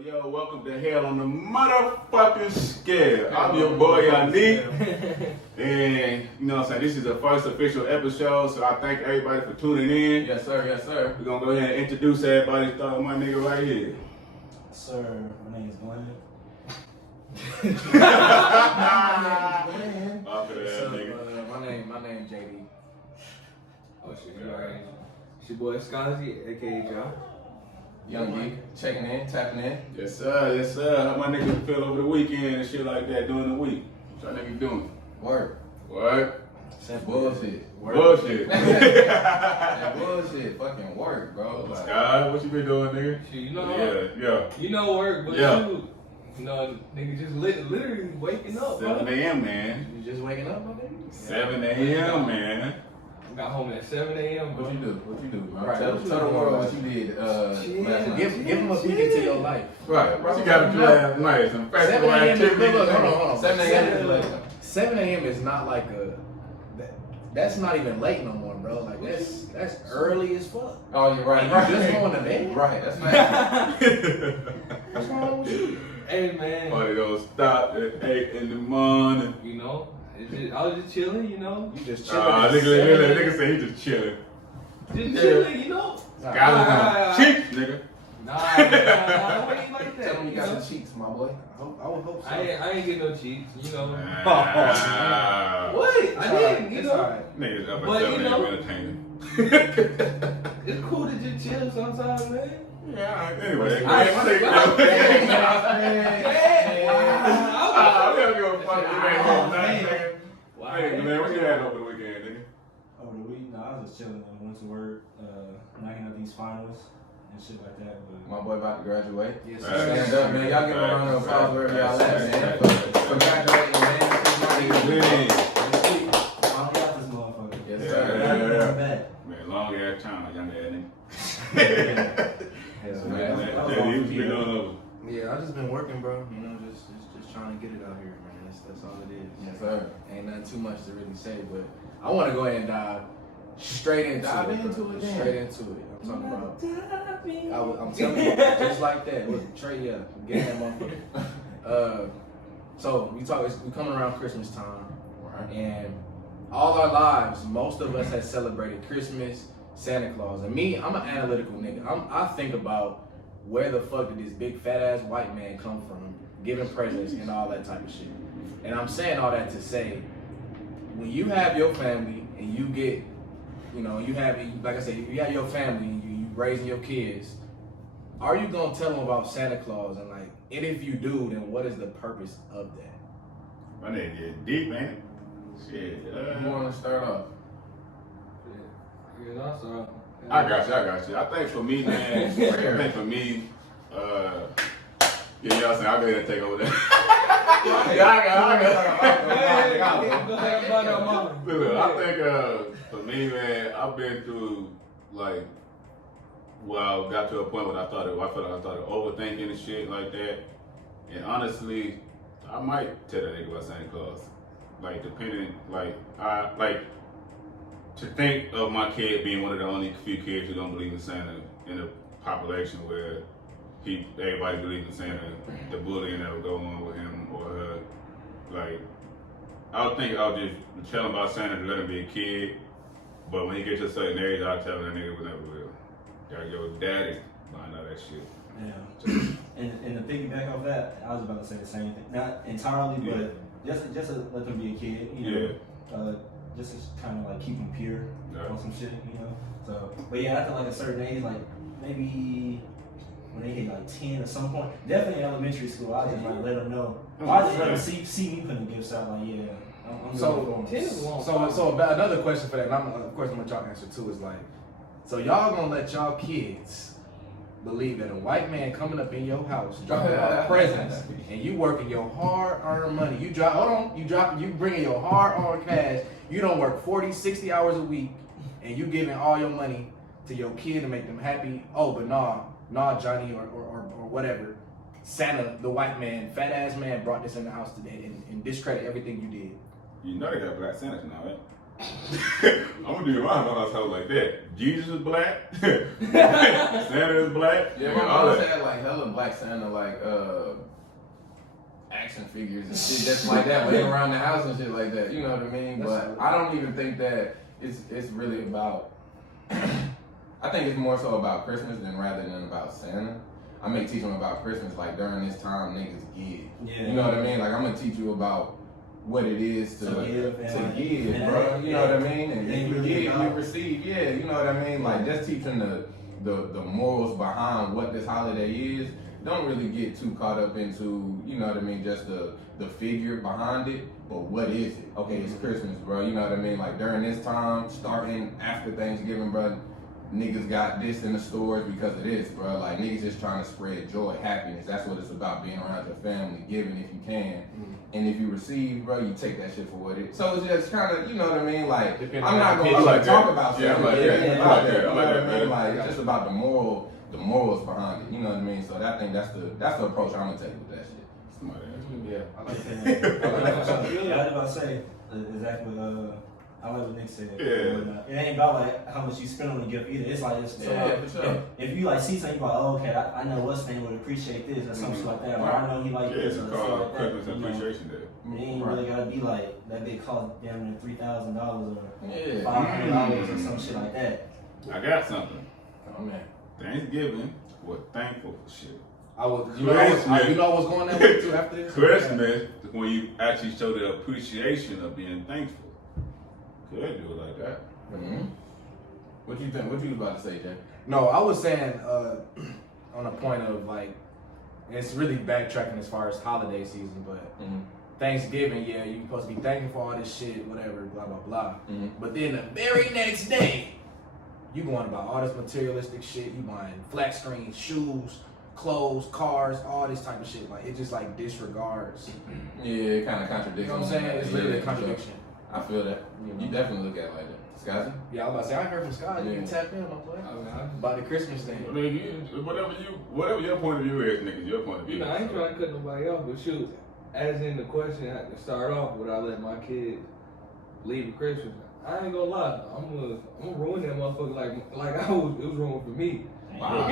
Yo, welcome to Hell on the Motherfucking Scale. I'm your boy, Yannick. And, you know what I'm saying, this is the first official episode, so I thank everybody for tuning in. Yes, sir. Yes, sir. We're going to go ahead and introduce everybody. Start with my nigga right here. Sir, my name is Glenn. Off of that, nigga. My name JD. Oh shit, you alright. It's your boy Scotty, aka John. Young geek, checking in, tapping in. Yes, sir. Yes, sir. How my niggas feel over the weekend and shit like that during the week? What y'all niggas doing? Work. What? That's bullshit. Work. Bullshit. That bullshit. Fucking work, bro. Like, Sky, what you been doing, nigga? Shit, you know, Yeah. you know work, but Yeah. you know, nigga just literally waking up, 7 bro. a.m., man. you just waking up, my nigga? 7 a.m., man. Got home at 7 a.m. What you do? What you do, bro? Right, Tell what you the do? world what you did last night. Give them a peek Chill. into your life. Right. What you got to do last night? Some 7 festival a.m. activities. Hold on. 7 a.m. 7 a.m. is not like that's not even late no more, bro. Like that's early as fuck. Oh, you're right. And you just going to bed? Right, that's nice. What's wrong with you? Hey, man. Party don't stop at 8 in the morning. You know, I was just chilling, you know. You just chilling. Nigga say he just chilling. Just chilling, you know. Got on cheeks, nigga. Nah, I ain't like that. Tell me you know? got some cheeks, my boy. I would hope so. I ain't get no cheeks, you know. Ah. What? I didn't, you It's know. alright. Niggas up at But, 7 you a.m. know- entertaining. It's cool to just chill sometimes, man. Yeah, anyway. I- Man, my nigga. Ah, we don't give a fuck. You ain't doing nothing, nigga. Hey, man, what you had over the weekend, nigga? Over the week, I was just chilling. I went to work, knocking out these finals and shit like that. But My boy about to graduate. Yes, Right. Stand up, man. Y'all give him a round of applause wherever y'all at, man. For graduating, man. I'm got this motherfucker. Yes, Yeah. sir. Man, long ass time, like young ass nigga. Yeah, Man, that was he all was for been you. on over. Yeah, I just been working, bro. You know, just trying to get it out here, man. That's all it is. Yes, sir. Ain't nothing too much to really say, but I want to go ahead and dive straight into Dive it. into bro. it, then. Straight into it. I'm talking about. I'm telling you, just like that. Look, Trey, yeah, get that motherfucker. So we coming around Christmas time, Right. and all our lives, most of us have celebrated Christmas, Santa Claus, and me, I'm an analytical nigga. I think about where the fuck did this big fat ass white man come from, giving presents and all that type of shit. And I'm saying all that to say, when you have your family and you get, you know, you have, like I said, you have your family and you raising your kids, are you gonna tell them about Santa Claus? And like, and if you do, then what is the purpose of that? My nigga get deep, man. Shit. Who wanna start off? Yeah, that's all. I got you. I think for me, man, yeah, y'all saying, I'll go ahead and take over that. Look, I think for me, man, I've been through like, well, got to a point where I felt like I started overthinking and shit like that. And honestly, I might tell that nigga about Santa Claus. Like, depending, to think of my kid being one of the only few kids who don't believe in Santa in a population where everybody believes in Santa, the bullying that would go on with him or her, like, I would think I'll just tell him about Santa to let him be a kid, but when he gets to a certain age, I'll tell him that nigga was never real. Gotta go with daddy, find out that shit. Yeah. And to piggyback off that, I was about to say the same thing. Not entirely, Yeah. but just to let them be a kid, you know. Just to kind of like keep them pure on some shit, you know. So, but yeah, after like a certain age, like maybe when they hit like 10 at some point, definitely in elementary school, I just like let them know. I just let them see me putting gifts out. Like, yeah, I'm So, going. 10 is a long So another question for that, and of course I'm gonna y'all answer too, is like, so y'all gonna let y'all kids believe that a white man coming up in your house dropping off presents and you working your hard-earned money, you bringing your hard-earned cash, you don't work 40, 60 hours a week, and you giving all your money to your kid to make them happy. Oh, but nah, Johnny or whatever, Santa, the white man, fat ass man brought this in the house today and discredit everything you did. You know they got black Santas now, right? I'm gonna do my household like that. Jesus is black. Santa is black. Yeah, my mom had like hella black Santa, like action figures and shit just like that, laying around the house and shit like that. You know what I mean? But I don't even think that it's really about. I think it's more so about Christmas than rather than about Santa. I may teach them about Christmas, like during this time, niggas give. Yeah. You know what I mean? Like I'm gonna teach you about what it is to give, and bro. You know what I mean? And then you really give, you about- receive. Yeah, you know what I mean? Like just teaching the morals behind what this holiday is. Don't really get too caught up into, you know what I mean, just the figure behind it, but what is it? Okay, it's Christmas, bro. You know what I mean? Like during this time, starting after Thanksgiving, bro, niggas got this in the stores because of this, bro. Like niggas just trying to spread joy, happiness. That's what it's about, being around your family, giving if you can. And if you receive, bro, you take that shit for what it is. So it's just kind of, you know what I mean? Like, I'm not going to talk about Yeah, stuff. I like that. I like that. You know what I mean? Better. Like, it's just about the morals behind it. You know what I mean? So I think that's the approach I'm gonna take with that shit. Somebody asked me. Yeah. I like that. Yeah, I was about to say exactly what I like what Nick said. Yeah. It ain't about like how much you spend on the gift either. It's like it's Yeah, for sure. if you like see something, you like, oh, okay, I know what's name would appreciate this or something like that. Or I know he like Yeah, this it's or something called like that. Christmas You know? Appreciation Day. It ain't really gotta be like that big cost damn near $3,000 or Yeah. $500 or some shit like that. I got something. Oh man. Thanksgiving, we're thankful for shit. I was going that way too after this. Christmas is when you actually show the appreciation of being thankful. Could do it like that. Mm-hmm. What you think? What you was about to say, Jay? No, I was saying on a point of like, it's really backtracking as far as holiday season, but Thanksgiving, yeah, you're supposed to be thankful for all this shit, whatever, blah, blah, blah. But then the very next day, you going about all this materialistic shit, you buying flat screen shoes, clothes, cars, all this type of shit. Like, it just like disregards. Yeah, it kind of contradicts. You know what I'm saying? It's literally a contradiction. I feel that. You definitely look at it like that. Scotty? Yeah, I was about to say, I heard from Scott, you can tap in, my boy. About the Christmas thing. I mean, whatever your point of view is, nigga, your point of view. You know, I ain't trying to cut nobody off, but shoot, as in the question, I had to start off, would I let my kids leave at Christmas? I ain't gonna lie, I'm gonna ruin that motherfucker like it was ruined for me. Wow.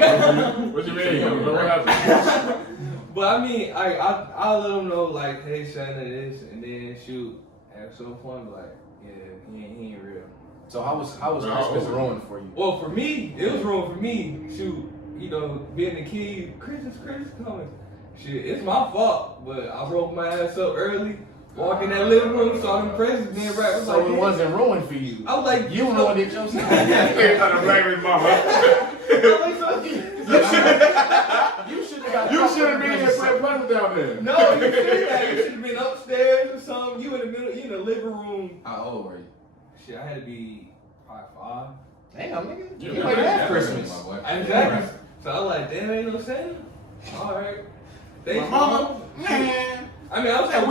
What you mean? What happened? But I mean, I'll let them know, like, hey, Santa this, and then shoot, at some point, like, yeah, he ain't real. So how was Christmas ruined for you? Well, for me, it was ruined for me. Shoot, you know, being a kid, Christmas coming. Shit, it's my fault, but I woke my ass up early, walked in that living room, saw them presents being wrapped. So it wasn't ruined for you. I was like, You ruined it yourself. Nigga trying to blame his mama. You should have got. You should have been in that present down there. No, you should have been upstairs or something. You in the middle, you in the living room. How old were you? Shit, I had to be probably 5. Damn, nigga. You You might have Christmas. My boy. Exactly. So I was like, damn, ain't no Santa. All right. Thanks, My mama, Mom. man. I mean, I was like,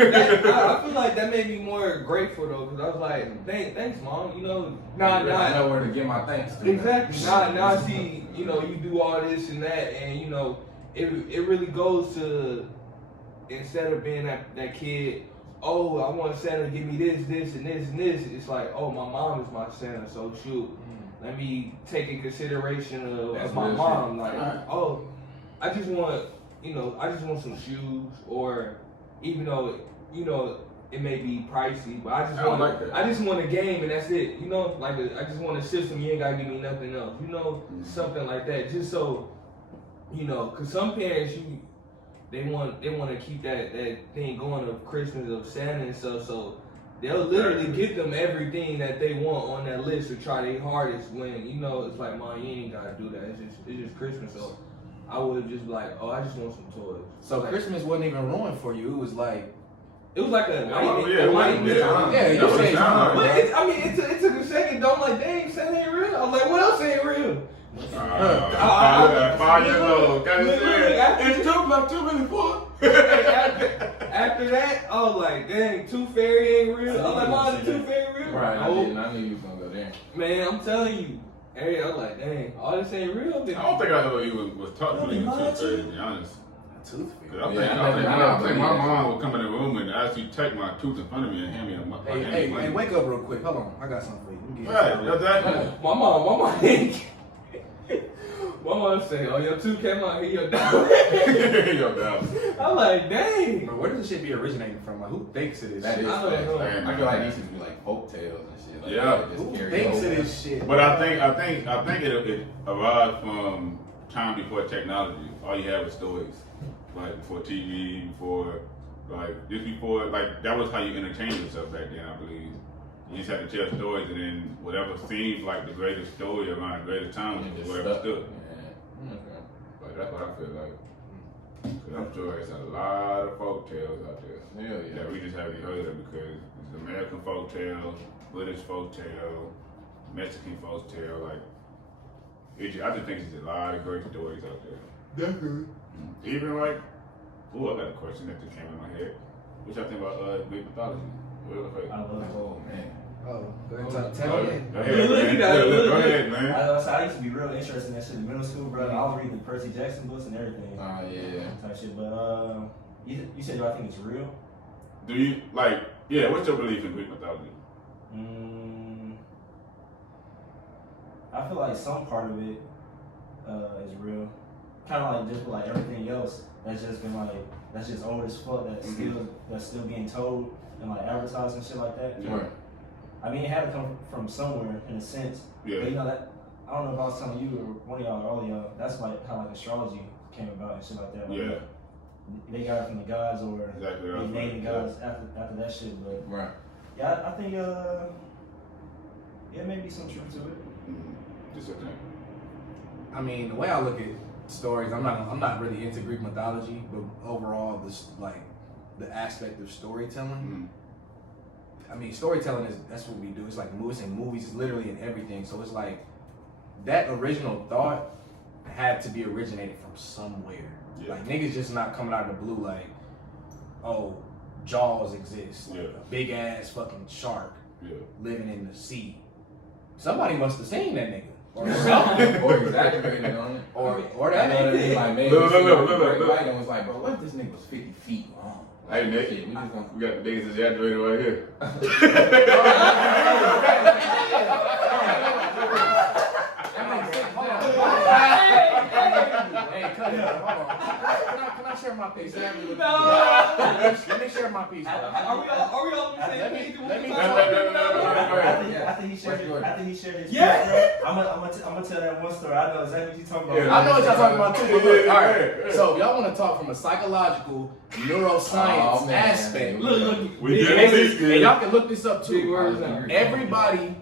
I feel like that made me more grateful though, because I was like, thanks, Mom. You know, I know where to get my thanks to. exactly. Now I see, you know, you do all this and that, and you know, it really goes to, instead of being that kid, oh, I want Santa to give me this, and this, and this. It's like, oh, my mom is my Santa, so shoot, let me take in consideration of my mom. Like, oh, I just want some shoes, or even though, you know, it may be pricey, but I just want a game and that's it. You know, like I just want a system. You ain't gotta give me nothing else. You know, something like that. Just so, you know, cause some parents they want to keep that thing going of Christmas, of Santa and stuff. So they'll literally get them everything that they want on that list or try their hardest. When, you know, it's like, Mom, you ain't gotta do that. It's just Christmas. So I would just be like, oh, I just want some toys. So like, Christmas wasn't even ruined for you. It was like a lightning. Yeah, you said time. But it took a second. Though, I'm like, dang, Santa ain't real. I'm like, what else ain't real? 5 years old. Got his It's 2 plus 2 really 4. After that, I was like, dang, Tooth Fairy ain't real. I'm like, Mom, the Tooth Fairy real? Right, I Oh, didn't. I knew you was gonna go there. man, I'm telling you. Hey, I was like, dang, all this ain't real. I don't think I ever even was taught to believe in 2 to be honest. Tooth fairy. I think my mom would come in the room and actually take my tooth in front of me and hand me a money. Hey, wake up real quick. Hold on, I got something for you. Let me get Right, exactly. My mom. My mom say, "Oh, your tooth came out, here your dog." Yo, dog. I'm like, dang. Bro, where does this shit be originating from? Like, who thinks it is? That shit? is I don't know. facts. I feel like these should be like folk tales and shit. Like, Yeah. just Who carry thinks over. it is shit? But I think it arrived from time before technology. All you had was stories, like before TV, before that was how you entertained yourself back then. I believe you just had to tell stories, and then whatever seemed like the greatest story around the greatest time And was just whatever stuck. stood. Yeah. Okay. Like that's what I feel like. Cause I'm sure there's a lot of folk tales out there. Hell yeah. That we just haven't heard of because it's American folk tale, British folk tale, Mexican folk tale. Like, I just think there's a lot of great stories out there. Definitely. Even like, I got a question that just came in my head. What y'all think about Greek mythology? I love it. Oh man. Oh, go ahead, tell me. Go ahead, man. Go ahead, man. I used to be real interested in that shit in middle school, bro. I was reading the Percy Jackson books and everything. Oh yeah. Type shit, but you said, do I think it's real? Do you what's your belief in Greek mythology? I feel like some part of it is real. Kind of like just like everything else that's just been like that's just old as fuck. That's still being told and like advertised and shit like that. Yeah. I mean, it had to come from somewhere in a sense. Yeah. But you know that I don't know if I was telling you or one of y'all or all of y'all. That's like how like astrology came about and shit like that. Like, Yeah. They got it from the gods or Exactly. they named the gods after that shit. But Right. yeah, I think may be some truth to it. Just a thing. I mean, the way I look at stories, I'm not really into Greek mythology, but overall, the aspect of storytelling. I mean, storytelling that's what we do. It's like movies and movies. It's literally in everything. So it's like that original thought had to be originated from somewhere. Yeah. Like niggas just not coming out of the blue like, oh, Jaws exists. Like, a big ass fucking shark living in the sea. Somebody must have seen that nigga. Or something. Or exaggerated on it. Or I that know nigga. they like maybe Look. great white and was like, bro, what if this nigga was 50 feet long? Hey, Nick, Shit, we just gonna we got the biggest exaggerator right here. Hey, cut it out. Hold on. Can I share my piece? No. Let me share my piece. Are we all on the same page? let me- After he shared his Yeah. I'm gonna tell that one story. I know exactly what you're talking about. I know what y'all talking about too, but look, all right. So y'all want to talk from a psychological neuroscience Oh, man. aspect. Look. We did And this good. y'all can look this up Big too. words now. Everybody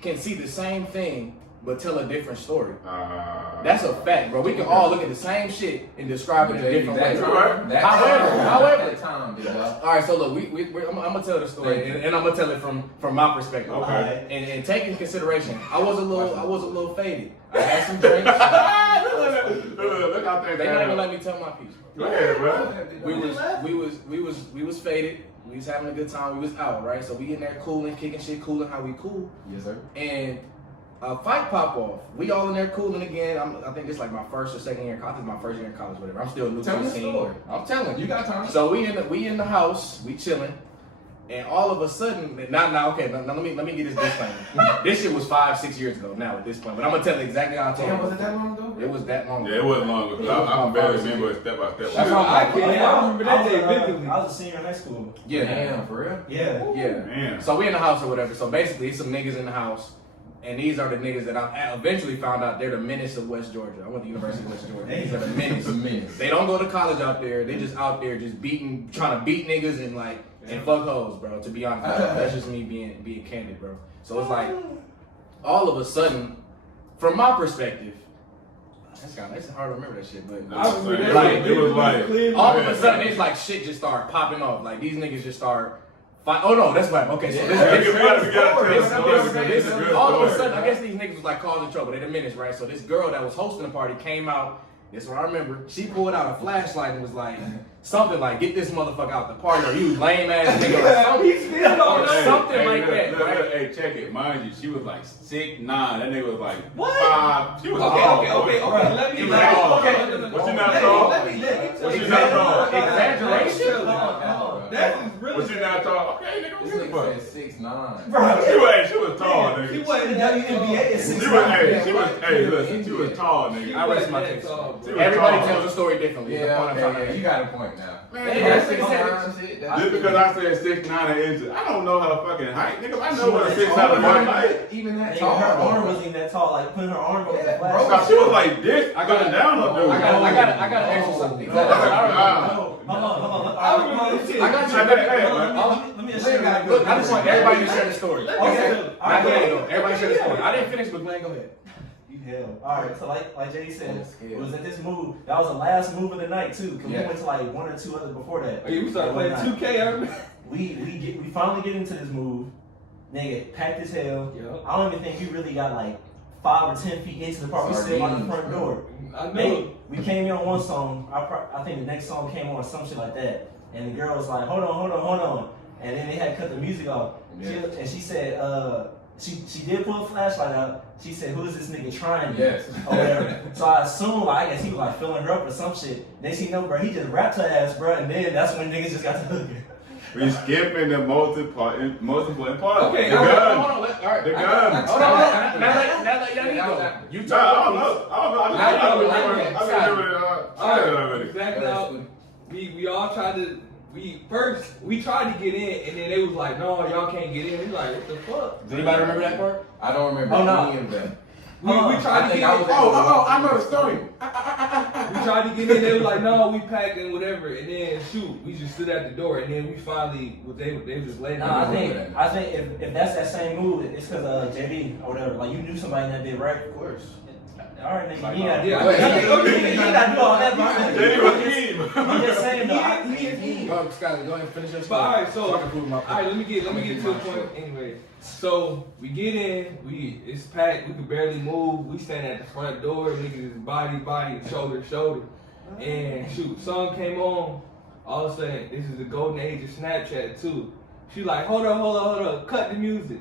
can see the same thing, but tell a different story. Uh, That's a fact, bro. We can all look at the same shit and describe it in a different way. However, However. time, big dog. All right, so look, I'm gonna tell the story, and I'm gonna tell it from my perspective. Okay. And take in consideration, I was a little faded. I had some drinks. Look out there. They not even let me tell my piece. Go ahead, bro. We was faded. We was having a good time. We was out, right? So we in there cooling, kicking shit, cooling how we cool. Yes, sir. And a fight pop off. We all in there cooling again. I think it's like my first or second year in college. My first year in college, whatever. I'm still new to Tell the me the scene. story. I'm telling you. You got time. So we in the house, we chilling, and all of a sudden, now let me get this disclaimer. This shit was 5-6 years ago now at this point, but I'm gonna tell it exactly how I told Damn, you. was it that long ago? It was that long Yeah, it ago. wasn't long ago. I can barely remember it step by step. That's how I remember that day vividly. I was a senior in high school. Yeah, Damn, for real? Yeah. yeah. Man. So we in the house or whatever. So basically, it's some niggas in the house, and these are the niggas that I eventually found out they're the menace of West Georgia. I went to the University of West Georgia. These are the menace. The menace. They don't go to college out there. They just out there just trying to beat niggas and fuck hoes, bro. To be honest, that's just me being candid, bro. So it's like all of a sudden, from my perspective, it's hard to remember that shit, but I remember that. Like, It was like all of a sudden it's like shit just started popping off. Like these niggas just start fight. Oh no, that's right. Okay, so We gotta tell the story because this, it's a good all of a story. sudden, I guess these niggas was like causing trouble. They the menace, right? So this girl that was hosting the party came out. That's what I remember. She pulled out a flashlight and was like, something like, "Get this motherfucker out the party, or you lame ass nigga." Or something like that, right? Hey, check it. Mind you, she was like 6'9". That nigga was like What? 5. She was tall. Okay. Let me. She was tall. Okay. Was she not tall? Let me. Was she Was she not tall? Okay, nigga, This what the fuck? nigga said 6'9". She was tall, nigga. She wasn't in the WNBA at 6'9". Listen, she was tall, nigga. I rest my case. She was Everybody tall. tells a story differently. Yeah, That's the point I'm trying to okay, make. you got a point now. Man, Yeah, that's that's 6'9" shit. Just because I said 6'9" inches, I don't know her fucking height, nigga. I know what a 6'9" Even height. even that Nigga, tall. her arm wasn't even that tall. Like putting her arm over the Yeah, flash. bro. So she was like this, I got going down on dude. I got an extra something. No. Hold on. I I got you. got that. Let me assure you. Look, I just want everybody to share the story. Okay. Not Glenn, though. Everybody share the story. I didn't finish, but Glenn, go ahead. You hell. Alright, so like Jay said, Yeah. it was at this move. That was the last move of the night too. Cause Yeah. we went to like 1 or 2 others before that. Oh, yeah, we started playing 2K. I remember. We finally get into this move. Nigga, packed as hell. Yeah. I don't even think we really got like 5 or 10 feet into the park. We still out the front door. I know. Hey, we came in on one song. I think the next song came on or some shit like that. And the girl was like, hold on. And then they had cut the music off. Yeah. She said, she did pull a flashlight out. She said, who is this nigga trying? Yes. Or whatever. So I assumed, like, I guess he was like filling her up or some shit. Next thing you know, bro, he just rapped her ass, bro. And then that's when niggas just got to hooking. We skipping the most important part. Okay, the Hold gun. on. All right. The gun. Hold on. Now let Yanni go. You I talk. don't know. I remember it. I already. Exactly. We all tried to. We tried to get in, and then they was like, "No, y'all can't get in." We like, "What the fuck?" Does anybody remember that part? I don't remember Oh, no. any of that. We tried to get in. I know the story. We tried to get in. They was like, "No, we packed and whatever." And then shoot, we just stood at the door, and then we finally they was just letting. Nah, us I think if that's that same move, it's because JD or whatever. Like you knew somebody that did right. Of course. All right, nigga, Like, you gotta do yeah, all okay. that. You gotta do all that. Jenny was Heem. I'm just saying though. Scott, go ahead and finish your But story. alright, so I can prove my point. alright, let me get to the point anyway. So we get in, it's packed, we could barely move. We stand at the front door, niggas is body, shoulder to shoulder. And shoot, song came on. All of a sudden, this is the golden age of Snapchat too. She like, hold up, cut the music.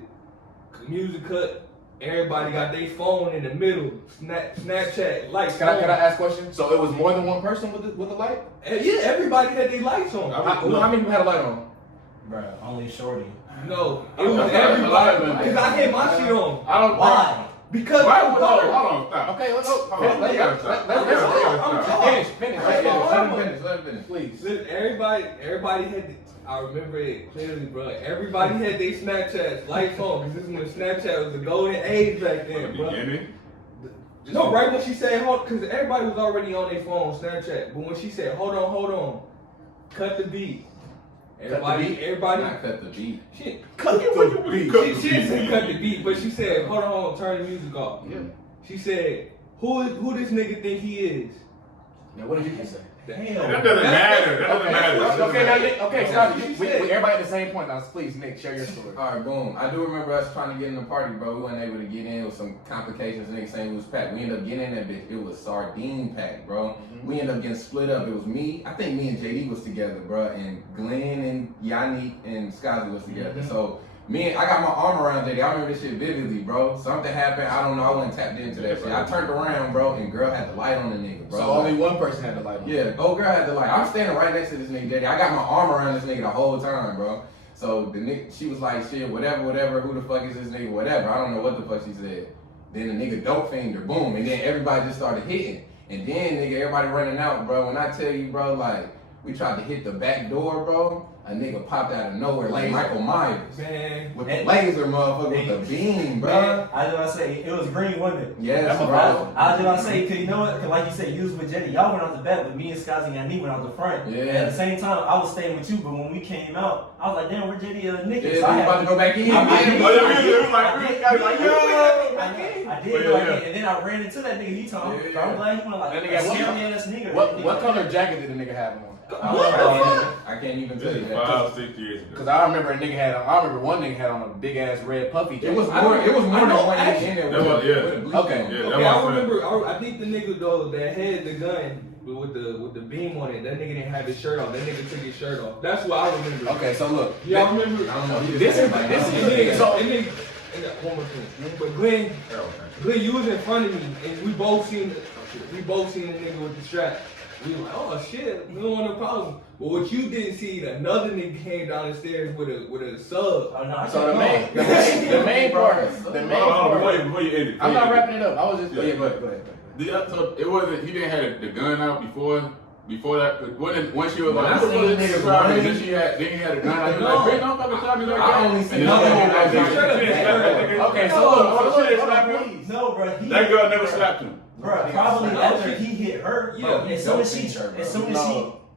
Music cut. Everybody got their phone in the middle. Snapchat lights. Can I ask a question? So it was more than one person with the light? And yeah, everybody had their lights on. How many people had a light on? Bro, only shorty. No, it was everybody. Because I had my shit on. I don't. Why? Because Hold on, stop. Okay, let's finish. Let him finish. Please. Listen, everybody had. I remember it clearly, bro. Everybody had their Snapchats lights on because this is when Snapchat was the golden age back then, bro. No, right when she said hold, because everybody was already on their phone Snapchat. But when she said hold on, cut the beat. Everybody. Not cut the beat. She cut the beat. She didn't say cut the beat, but she said hold on, turn the music off. Yeah. She said who this nigga think he is? Now what did you say? That doesn't matter. Okay, stop. We everybody at the same point now. Please, Nick, share your story. Alright, boom. I do remember us trying to get in the party, bro. We wasn't able to get in with some complications. Niggas saying it was packed. We ended up getting in that bitch. It was sardine packed, bro. We ended up getting split up. It was me. I think me and JD was together, bro. And Glenn and Yanni and Scotty was together. So I got my arm around JD. I remember this shit vividly, bro. Something happened. I don't know. I wasn't tapped into that shit. I turned around, bro, and girl had the light on the nigga, bro. So only one person had the light on. Yeah, old girl had the light. I'm standing right next to this nigga, JD. I got my arm around this nigga the whole time, bro. So the nigga, she was like, shit, whatever, who the fuck is this nigga, whatever. I don't know what the fuck she said. Then the nigga dope finger, boom, and then everybody just started hitting. And then nigga, everybody running out, bro. When I tell you, bro, like, we tried to hit the back door, bro. A nigga popped out of nowhere like Michael Myers. Man. With the laser, motherfucker, with the beam, bro. Man, I was gonna say it was green, wasn't it? Yes, bro. I was gonna say, cause you know what? Cause like you said, you was with Jenny. Y'all went out the back, but me and Scotty and Yanni went out the front. Yeah. And at the same time, I was staying with you, but when we came out, I was like, damn, where Jenny niggas? Yeah, So I we had about to go back in. I did, Yeah. and then I ran into that nigga. He told me, Yeah. bro, I'm glad he went like That a nigga had scary ass nigga. What color jacket did the nigga have on? I can't even tell you that. 5-6 years ago. Because I remember one nigga had on a big ass red puffy jacket. It was more than one nigga in there. That was- yeah. with a blue Okay. thing. Yeah, Okay, I remember. I think the nigga though that had the gun with the beam on it. That nigga didn't have his shirt off. That nigga took his shirt off. That's what I remember. Okay, so look. Y'all remember? I don't know. This is And then one more thing. But Glenn, you was in front of me, and we both seen the nigga with the strap. We were like, oh shit, we don't want no problem. But what you didn't see, another nigga came down the stairs with a sub. Oh, no, So the main part. Before you end it. I'm not wrapping it up. I was just. Yeah, go ahead. So it wasn't. He didn't have the gun out before that. Once she was like, I "What the seen fuck is niggas this?" Then running. then he had a gun out. He was like, "Bitch, don't fucking try me like that." I only seen Okay, so No, bro. That girl never slapped him. Bro, probably after he hit her. Yeah. As soon as she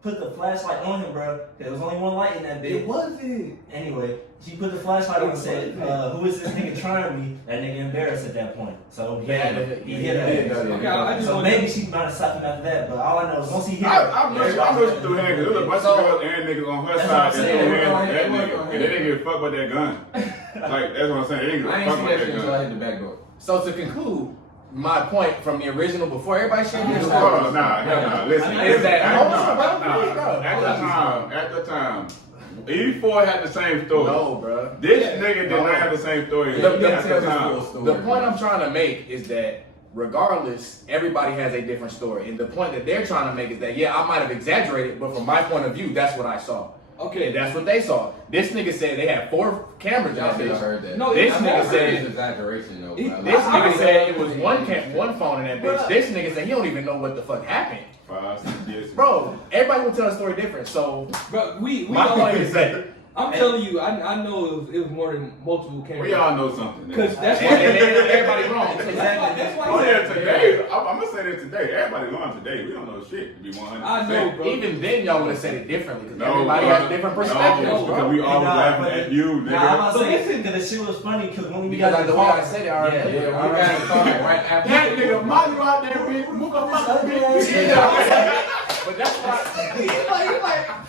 put the flashlight on him, bro, there was only one light in that bitch. It wasn't. Anyway, she put the flashlight on and said, who is this nigga trying me? That nigga embarrassed at that point. So he hit her. Okay, I just So want maybe she might have slapped him after that, but all I know is once he hit her. I know she threw hands. There was a bunch of girls and niggas on her That's side what I'm that threw saying. hands at that nigga. And they didn't give a fuck about that gun. Like, that's what I'm saying. They didn't give I a ain't fuck see about that that shit until I gun. hit the back door. So to conclude, my point from the original before everybody shared their Nah, stories nah, listen. is that At the time, E4 had the same story. no, bro. This nigga did not have the same story. The- at the- the time. The point I'm trying to make is that regardless, everybody has a different story. And the point that they're trying to make is that, yeah, I might have exaggerated, but from my point of view, that's what I saw. Okay, And that's what they saw. This nigga said they had 4 cameras in Y'all that should have bitch. heard that. No, This I nigga It's said, exaggeration though. This this nigga said it was one phone in that bitch. Bruh. This nigga said he don't even know what the fuck happened. 5, 6 years. Bro, everybody will tell a story different. So but we my all, point is that I'm telling you, I know it was more than multiple cameras. We all know something. Because that's and, why and everybody wrong. That's why Oh he yeah, said- today. I'm gonna say that today. Everybody learned today. We don't know shit to be 100%. I know, bro. Even then, y'all would have said it differently because No, everybody bro. has different perspectives, No, bro. because we all laughing at you, nigga. Nah, I'm not But saying listen, because the shit was funny because when we Because got like the the way car, I said it, I already. Yeah, we got to talk right after. That nigga Mario out there, bitch. Move up, But that's why.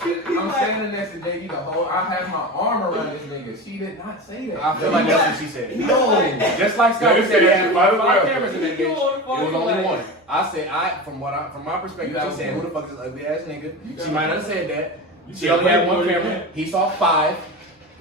I'm standing next to JD the whole. I had my arm around this nigga. She did not say that. I feel like that's what she said. No. Just like Scott Yeah, said, they yeah, had might as 5 well. cameras in that bitch. It was only one. I said, from my perspective, You she said, got who the fuck is this ugly ass nigga? You She got might one. have said that. You She said only had Playboy, one yeah. camera. He saw 5.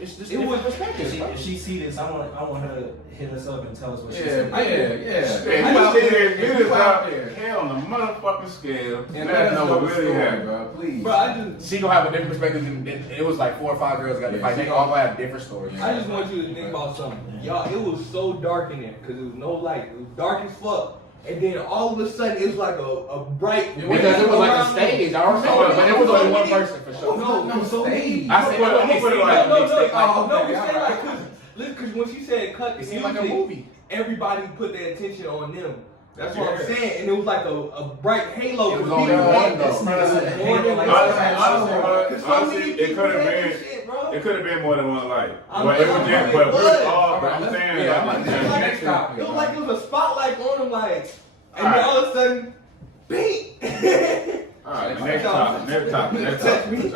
It's just It different was- perspectives. bro. if she see this, I want her to hit us up and tell us what she Yeah, said. yeah. You out there, You you was out out there. there. Hell on the motherfucking scale. And Let us know what really story, happened. bro. Please. Bro, I just She gonna have a different perspective. Than it was like 4 or 5 girls got to Yeah, fight. she They all gonna have different stories. I just want you to think about something. Y'all, it was so dark in there because there was no light. It was dark as fuck. And then all of a sudden, it was like a bright. Because it was like a stage. I remember, but it was only one person for sure. No, so stage. I said, I'm gonna put it like no, okay, we all said right. like, because when she said cut the It seemed like a music, movie. everybody put their attention on them. That's what I'm saying, and it was like a bright halo. It was for only people. one, though. This nigga said More than like one. Honestly, So many it people could have had been. this shit, bro. It could have been more than one light. I'm- But it was I'm- just, but we was it all, was. but I'm saying, Yeah, like, I'm it's just- next topic. It was like it was a spotlight on him, like, and Alright. then all of a sudden, beat. Alright, next topic.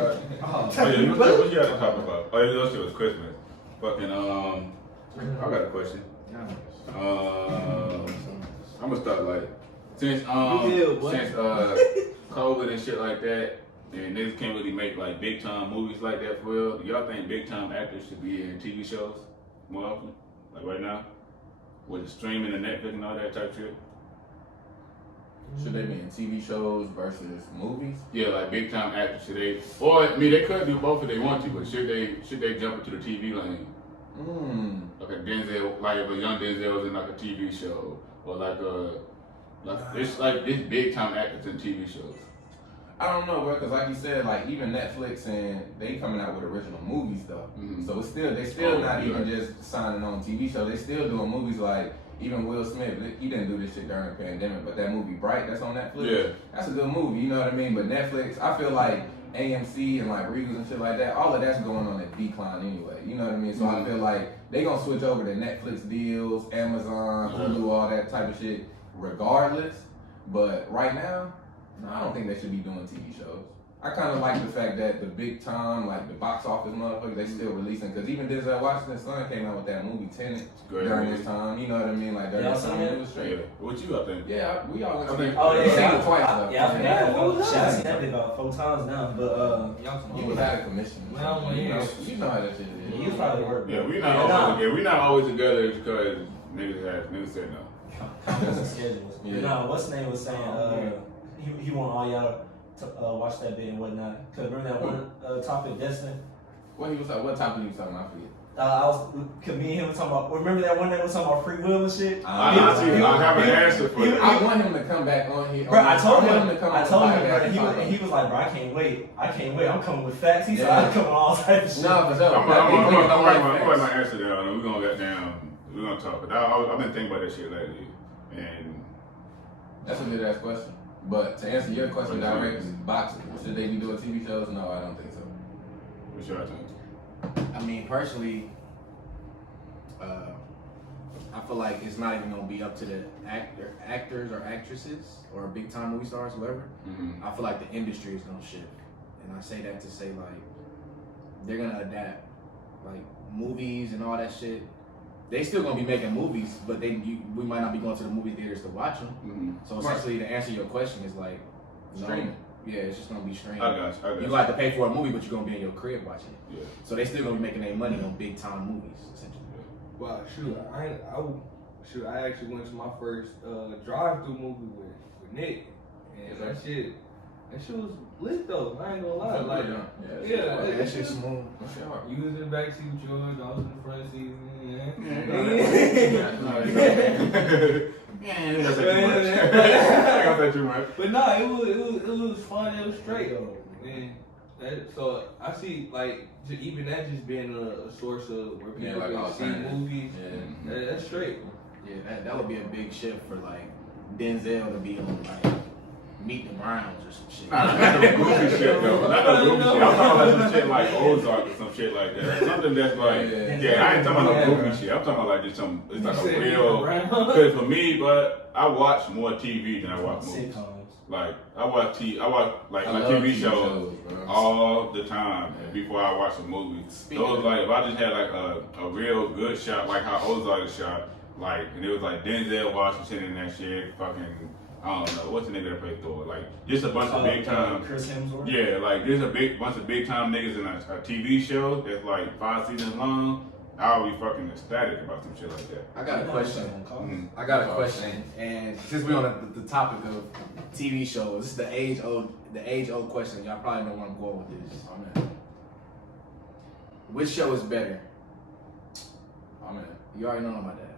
Oh yeah, what you had to talk about? Oh yeah, that shit was Christmas. Fucking I got a question. I'm gonna start like since COVID and shit like that, and niggas can't really make like big time movies like that for real. Do y'all think big time actors should be in TV shows more often? Like right now? With the streaming and Netflix and all that type shit? Should they be in TV shows versus movies? Yeah, like big time actors, should they, or I mean they could do both if they want to, but should they jump into the TV lane? Like a Denzel, like if a young Denzel was in like a TV show, or like it's big time actors in TV shows. I don't know, bro, because like you said, like even Netflix and they coming out with original movies though. Mhm. So it's still not yeah. even just signing on TV show. They still doing movies like even Will Smith. He didn't do this shit during the pandemic, but that movie Bright that's on Netflix. Yeah. That's a good movie. You know what I mean? But Netflix, I feel like AMC and like Regals and shit like that, all of that's going on a decline anyway. You know what I mean? So I feel like they gonna switch over to Netflix deals, Amazon, Hulu, all that type of shit, regardless. But right now, no, I don't think they should be doing TV shows. I kind of like the fact that the big time, like the box office motherfuckers, they still releasing. Because even Denzel Washington's son came out with that movie Tenet Great during movie. this time. You know what I mean? Like during Y'all this seen time, it? it was straight. Yeah. What you I think? Yeah, we all went to Okay. see Oh yeah, it. Seen yeah. it twice though. Yeah, I forgot. What was Shit, that? I seen that bit about 4 times now, but You was out of commission. Well, I don't wanna hear it. You know how that shit is. you was probably working. Yeah, we not always together because niggas said no. Conflicts and schedules. Yeah. No, what's the name was saying? He want all y'all to watch that bit and whatnot. Cause remember that one topic, Destin? What topic he was talking about? I forget. Cause me and him were talking about. Remember that one that was talking about free will and shit? I have an answer for it. I want him to come back on here. Bro, I told him, to come bro, on and he was like, bro, I can't wait. I'm coming with facts. He said, I'm coming with all type of shit. No, for sure. I'm going to answer that. We're going to get down. We're going to talk. But I've been thinking about that shit lately. And that's a good ass question. But to answer your question directly, boxing, should they be doing TV shows? No, I don't think so. What's your think? I mean, personally, I feel like it's not even gonna be up to the actors or actresses or big time movie stars, whoever. Mm-hmm. I feel like the industry is gonna shift, and I say that to say like they're gonna adapt, like movies and all that shit. They still gonna be making movies, but we might not be going to the movie theaters to watch them. Mm-hmm. So essentially, to answer your question is like Streaming. Yeah, it's just gonna be streaming. I got you. You gonna have to pay for a movie, but you're gonna be in your crib watching it. Yeah. So they still gonna be making their money on big time movies, essentially. Well, I actually went to my first drive-through movie with Nick, and that shit was lit though. I ain't gonna lie, like That shit's smooth. you was in the back seat with George, I was in the front seat. But no, it was fun. It was straight though, and so I see like even that just being a source of where people can see movies. Yeah. That's straight. Yeah, that would be a big shift for like Denzel to be on like Meet the Browns or some shit. Not the goofy shit though. Not the goofy shit. I'm talking about some shit like Ozark or some shit like that. Something that's like, I ain't talking about no goofy shit. I'm talking about like just some, it's like a real, because for me, but I watch more TV than I watch movies. Like, I watch like TV shows all the time before I watch a movie. So it's like, if I just had like a real good shot, like how Ozark is shot, like, and it was like Denzel Washington and that shit, fucking, I don't know, what's the nigga that played Thor? Like, just a bunch of big time. Chris Hemsworth? Yeah, like, there's a bunch of big time niggas in a TV show that's like 5 seasons long. I'll be fucking ecstatic about some shit like that. I got a question. Mm-hmm. I got a question, and since we're on the topic of TV shows, this is the age old question. Y'all probably know where I'm going with this. Which show is better? You already know about that.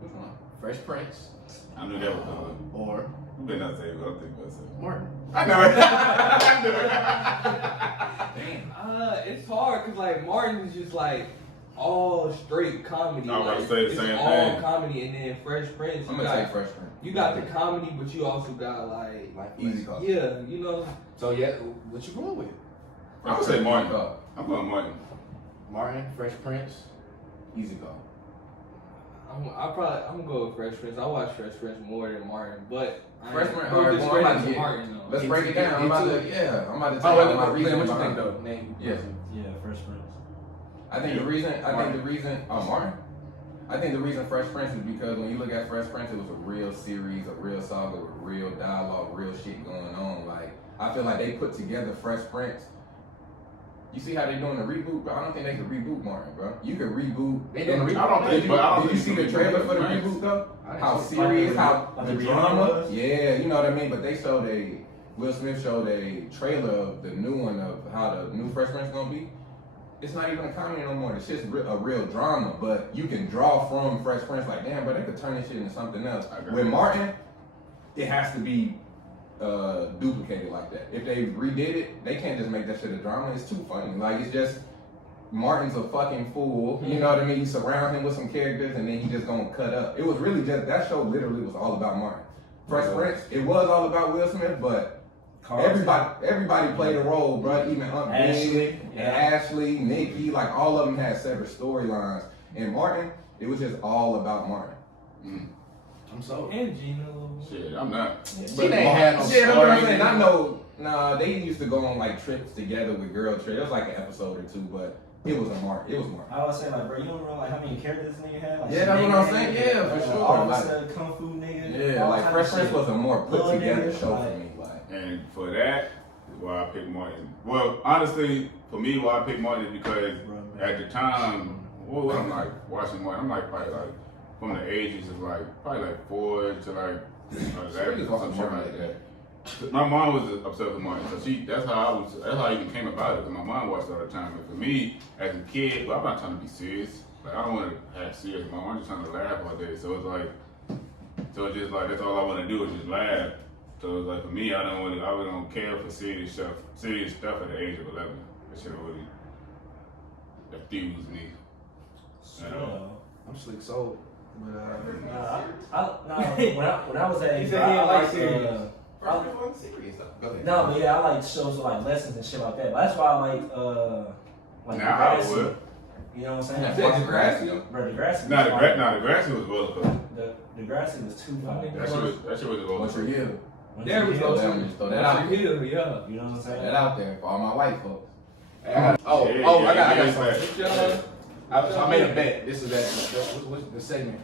Which one? Fresh Prince I knew that was coming. or You better not say it, but I think about it. Martin? I know it. I knew it. Damn. It's hard because like Martin is just like all straight comedy. I was about to Like, say the it's same all thing. comedy, and then Fresh Prince. I'm gonna take Fresh Prince. You got the comedy, but you also got like Easy call. yeah, you know. So yeah, what you going with? I'm gonna say Martin. I'm going Martin. Martin, Fresh Prince. Easy call. I'm gonna go with Fresh Prince. I watch Fresh Prince more than Martin, but Fresh Prince. no Alright, well, I'm about discredit to to get. Martin though. Let's break it down. I'm about to tell Oh, you my reason. what you behind think it. though? Name. Yeah. Yeah, Fresh Prince. I think the reason Martin. I think the reason Fresh Prince is because when you look at Fresh Prince, it was a real series, a real saga with real dialogue, real shit going on. Like, I feel like they put together Fresh Prince. You see how they doing the reboot, bro? I don't think they could reboot Martin, bro. You could reboot. They didn't reboot. I don't think, but I don't Did you think see the trailer for the reboot though? How serious, how Like the the drama? was? Yeah, you know what I mean. But they showed Will Smith showed a trailer of the new one of how the new Fresh Prince gonna be. It's not even a comedy no more. It's just a real drama. But you can draw from Fresh Prince. Like, damn, bro, they could turn this shit into something else. With Martin, it has to be duplicated like that. If they redid it, they can't just make that shit a drama. It's too funny. Like, it's just Martin's a fucking fool. You know what I mean? You surround him with some characters and then he just gonna cut up. It was really just, that show literally was all about Martin. Fresh Prince, it was all about Will Smith, but everybody played a role, bro. Even Aunt Ashley, Ashley, Nikki, like all of them had separate storylines. And Martin, it was just all about Martin. I'm so. And Gina. Shit, I'm not. She ain't had no Shit, that's what I'm story. saying. I know. Nah, they used to go on like trips together with girl trips. It was like an episode or two, but it was Martin. It was Martin. I was saying like, bro, you don't know like how many characters this nigga had? Like, Yeah, that's what I'm saying. Yeah, for sure. Officer, Kung Fu nigga. Yeah, like Fresh Prince was a more put Little together nigga, show like- for me. Like, And for that, why I picked Martin. Well, honestly, for me, why I picked Martin is because at the time, what I'm like watching Martin, I'm like probably like from the ages of like probably like 4 to like 11 or some shit like that. My mom was upset with mine, so that's how I even came about it. Cause my mom watched it all the time. And for me, as a kid, I'm not trying to be serious. Like I don't want to have serious mom. I'm just trying to laugh all day. So it's just like that's all I want to do is just laugh. So it's like for me, I really don't care for serious stuff at the age of 11. That shit really confused me. I'm slick soul. But when I was at He age, said he I like like serious. Serious stuff. Go ahead. no, but yeah, I like shows with like lessons and shit like that. But that's why I like Now I Degrassi. would. You know what I'm Yeah, saying? Degrassi. Bro, Degrassi. Nah, Degrassi was well cool. The Degrassi was too far. That shit was well What's your hill? There we go. Just throw that out there. Yeah. You know what I'm Throw saying? that out there for all my white folks. I got something. What's your- I made a bet. This is what's the segment.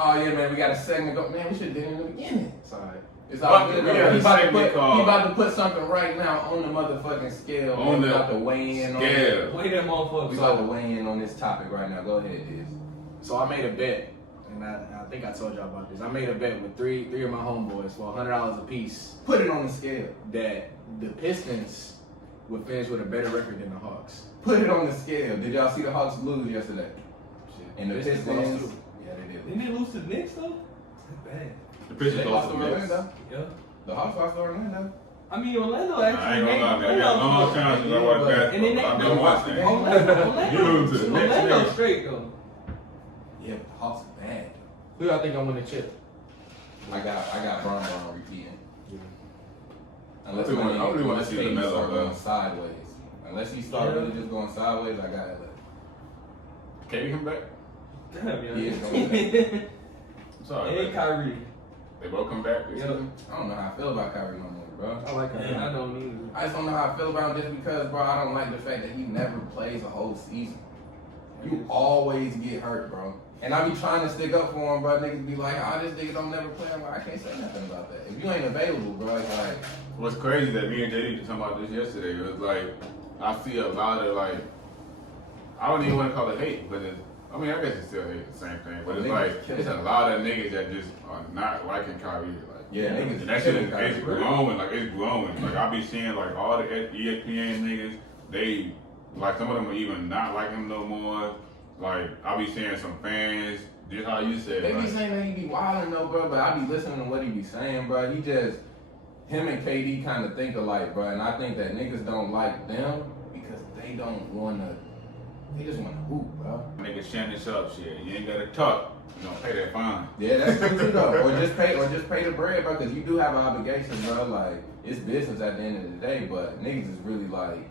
Oh yeah, man, we got a segment go. Man, we should have did it in the beginning. Sorry. It's all Fuck good. it, we He got a about segment called- to put something right now on the motherfucking scale. On We the about to weigh in on it. scale. Wait that motherfucker. We about to weigh in on this topic right now. Go ahead, Diz. So I made a bet, and I think I told y'all about this. I made a bet with three of my homeboys for $100 a piece Put it on the scale. that the Pistons would finish with a better record than the Hawks. Put it on the scale. Did y'all see the Hawks lose yesterday? And the Pistons Pistons. lost too. Yeah, they did. Didn't they lose to the Knicks though? That's bad. The Pistons They lost lost to to the Knicks. Orlando. Yeah. The Hawks lost to Orlando. I mean, Orlando actually. I ain't gonna lie, man. I made got a long time since I watched And then basketball. I've they been watching that. Orlando. You lose to the Knicks, Orlando nigga. straight though. Yeah, but the Hawks are bad. Who y'all think I'm winning the chip? I got Bron repeating. Unless I really wanna see KD LaMelo, start bro. going sideways. Unless he start really just going sideways, I got it. Katie come back? Damn, yeah. He is going back. I'm sorry. And man. Kyrie. They both come back this Yeah. season? I don't know how I feel about Kyrie no more, bro. I like Man, I don't either. I just don't know how I feel about him just because, bro, I don't like the fact that he never plays a whole season. You always get hurt, bro. And I be trying to stick up for him, bro. Niggas be like, oh, this nigga don't never play. I'm like, I can't say nothing about that. If you ain't available, bro, it's like, What's crazy that me and JD were talking about this yesterday. It was like, I see a lot of like, I don't even want to call it hate, but I mean, I guess it's still hate, the same thing. But it's Niggas like, kill it's a him. lot of niggas that just are not liking Kyrie. Like, yeah, niggas. and that shit is Kyrie, it's bro. growing, like it's growing. Like I be seeing like all the ESPN niggas, they like some of them are even not like him no more. Like I be seeing some fans, just how you said. They be like, saying that he be wilding though, bro, but I be listening to what he be saying, bro. Him and KD kind of think alike, bro, and I think that niggas don't like them because they just wanna hoop, bro. nigga Shannon Sharp shit. You ain't gotta talk. You don't pay that fine. Yeah, that's true too though. Or just pay the bread, bro, because you do have an obligation, bro. Like, it's business at the end of the day, but niggas is really like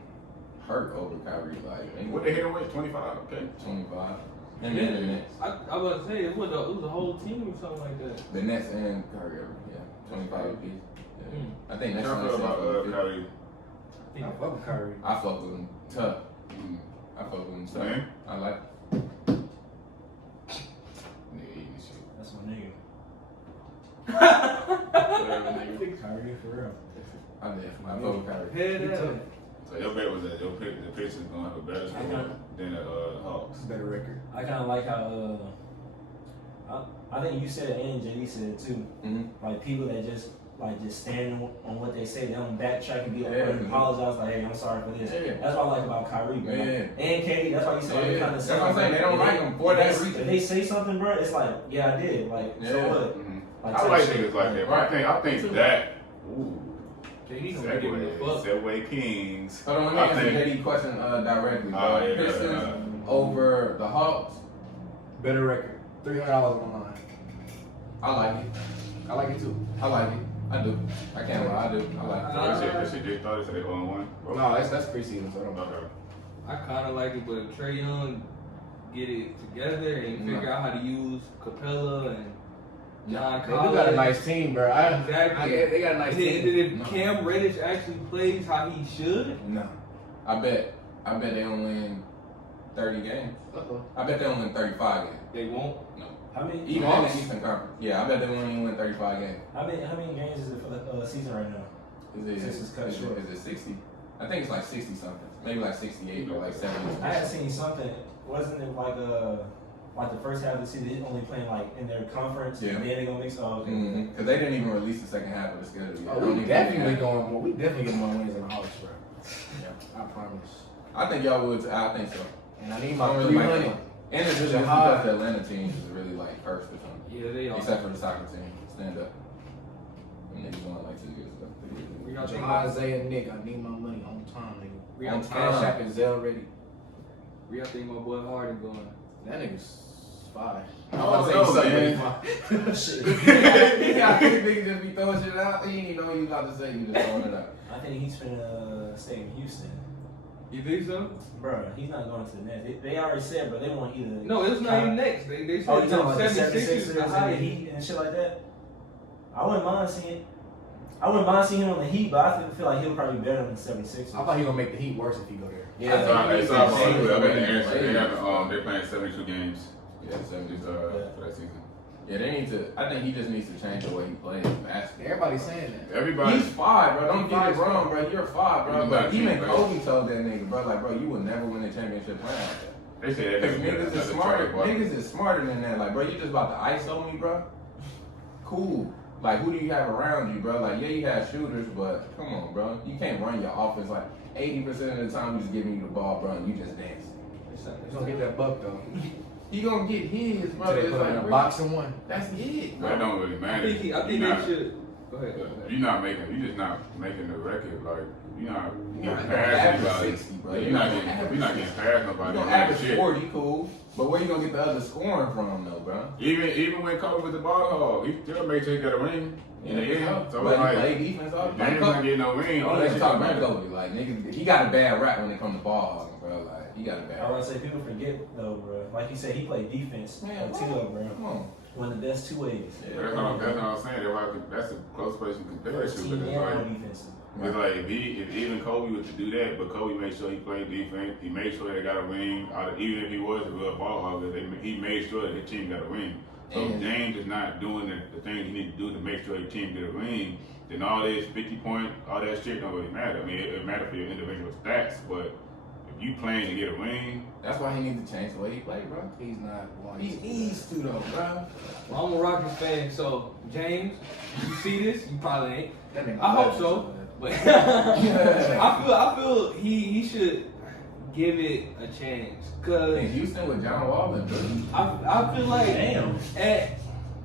hurt over Kyrie. Like, What they hit him with? 25, okay. 25. And then the Nets. I was about to say it was a whole team or something like that. The Nets and Kyrie, yeah. 25 apiece. Yeah. Mm. I think How next you one feel is about 50. Kyrie? I fuck with Kyrie. I fuck with him tough. I fuck with him tough. Man. I like Nigga eating shit. That's my nigga. Whatever, nigga. Kyrie for real. I did. I fuck with Kyrie. Head Me up. too. So your bet was that the Pistons gonna have a better score than the Hawks. Better record. I kind of like how I think you said it and JD said it too. Mm-hmm. Like people that just stand on what they say, they don't backtrack and be Yeah, upfront and man. apologize like, hey, I'm sorry for this. Yeah. That's what I like about Kyrie, bro. Yeah. And Katie, that's why you said Yeah. kind of That's what I'm saying. They don't like him for that reason. If they say something, bro, it's like, yeah, I did. Like, Yeah. so what? Mhm. Like, I type like shit. niggas like that. But I think that. Ooh. JD don't give a fuck. Segway Kings. Hold on, let me I answer think- JD question directly. Bro. Oh, yeah, Pistons over the Hawks. Better record. $300 on the line. I like it. I like it too. I like it. I do. I can't lie. I do. I like it. That shit just started, so they 0-1. No, that's preseason, so I don't know. Okay. I kind of like it, but if Trae Young get it together and figure out how to use Capella and John They do Collins. got a nice team, bro. Exactly. They got a nice And then team. if Cam Reddish actually plays how he should, No. I bet they don't win 30 games. Uh-oh. I bet they don't win 35 games. they won't. No. How many? Even in Hawks? the Eastern Conference. Yeah, I bet they won't even win 35 games. How many games is it for the season right now? Is Since it's cut short. it 60? I think it's like 60 something. Maybe like 68 or like 70. I had seen something. Wasn't it like like the first half of the season, they only playing like in their conference, Yeah. and then they gonna mix. Oh, okay. Because they didn't even release the second half of the schedule yet. Oh, we definitely get more wins in the Hawks, bro. Yeah, I promise. I think y'all would. I think so. And I need I my don't really like 300. them. And it's just Jahad. because the Atlanta team is really like cursed or something. Yeah, they are. Except for the soccer team. Stand up. Them niggas won like 2 years ago. We got Isaiah Nick, I need my money on time, nigga. We On got Cash App is Zelle ready. We got think my boy Harden going. That nigga's fire. Oh, I was no, about to say he's man. Shit. Yeah, niggas just be throwing shit out. You didn't even know what you was about to say. You just throwing it out. I think he's finna stay in Houston. You think so? Bro, he's not going to the Nets. They already said, bro, they want either. No, it's not even next. They Oh, said you talking about the 76ers 76ers the and the highest. Heat and shit like that? I wouldn't mind seeing him on the Heat, but I feel like he'll probably be better than the 76ers. I thought he gonna make the Heat worse if he go there. Yeah, They're playing 72 games. Yeah, 70 For that season. Yeah, they need to. I think he just needs to change the way he plays basketball. Everybody's saying that. Everybody. He's 5, bro. Don't get it wrong, bro. You're 5, bro. He's But not even cheap, bro. Kobe told that nigga, bro, like, bro, you will never win a championship playing like that. They say that Because niggas is smarter. Niggas is smarter than that. Like, bro, you just about to ISO me, bro. Cool. Like, who do you have around you, bro? Like, yeah, you have shooters, but come on, bro. You can't run your offense like 80% of the time. He's giving you the ball, bro, and you just dancing. He's gonna get that buck though. He gonna get his, bro. So they It's put him in like, a bro, box and one. that's it, That bro. don't really I matter. think they should. Go ahead. You're not making. You just not making the record. Like you're not You're getting not past average anybody. 60, bro. You're not getting past You nobody. gonna Like, average shit. 40, cool. But where you gonna get the other scoring from, though, bro? Even when Kobe was the ball hog, he still made sure he got a ring. So but it's he like, played defense all the James not getting no ring. All that Let's shit talk don't about matter. Kobe. Like, niggas, he got a bad rap when it comes to ball hogging, bro. Like, he got a bad I rap. want to say people forget though, bro. Like you said, he played defense Man, too, bro. Come on. One of the best two ways. That's what I'm saying. That's a close place to compare it First to. team But and it's on like, defense. it's like if even Kobe was to do that, but Kobe made sure he played defense. He made sure they got a ring. Even if he was a real ball hogger, he made sure that his team got a ring. So if James is not doing the things he needs to do to make sure his team get a ring, then all this 50 point, all that shit don't really matter. I mean, it matters for your individual stats, but if you playing to get a ring, That's why he needs to change the way he play, bro. He's not one. He needs to, though, bro. Well, I'm a Rockets fan, so James, you see this? You probably ain't. That nigga I hope bad. so. But I feel he should give it a chance. Cause In Houston with John Wall and bro. I feel like Damn.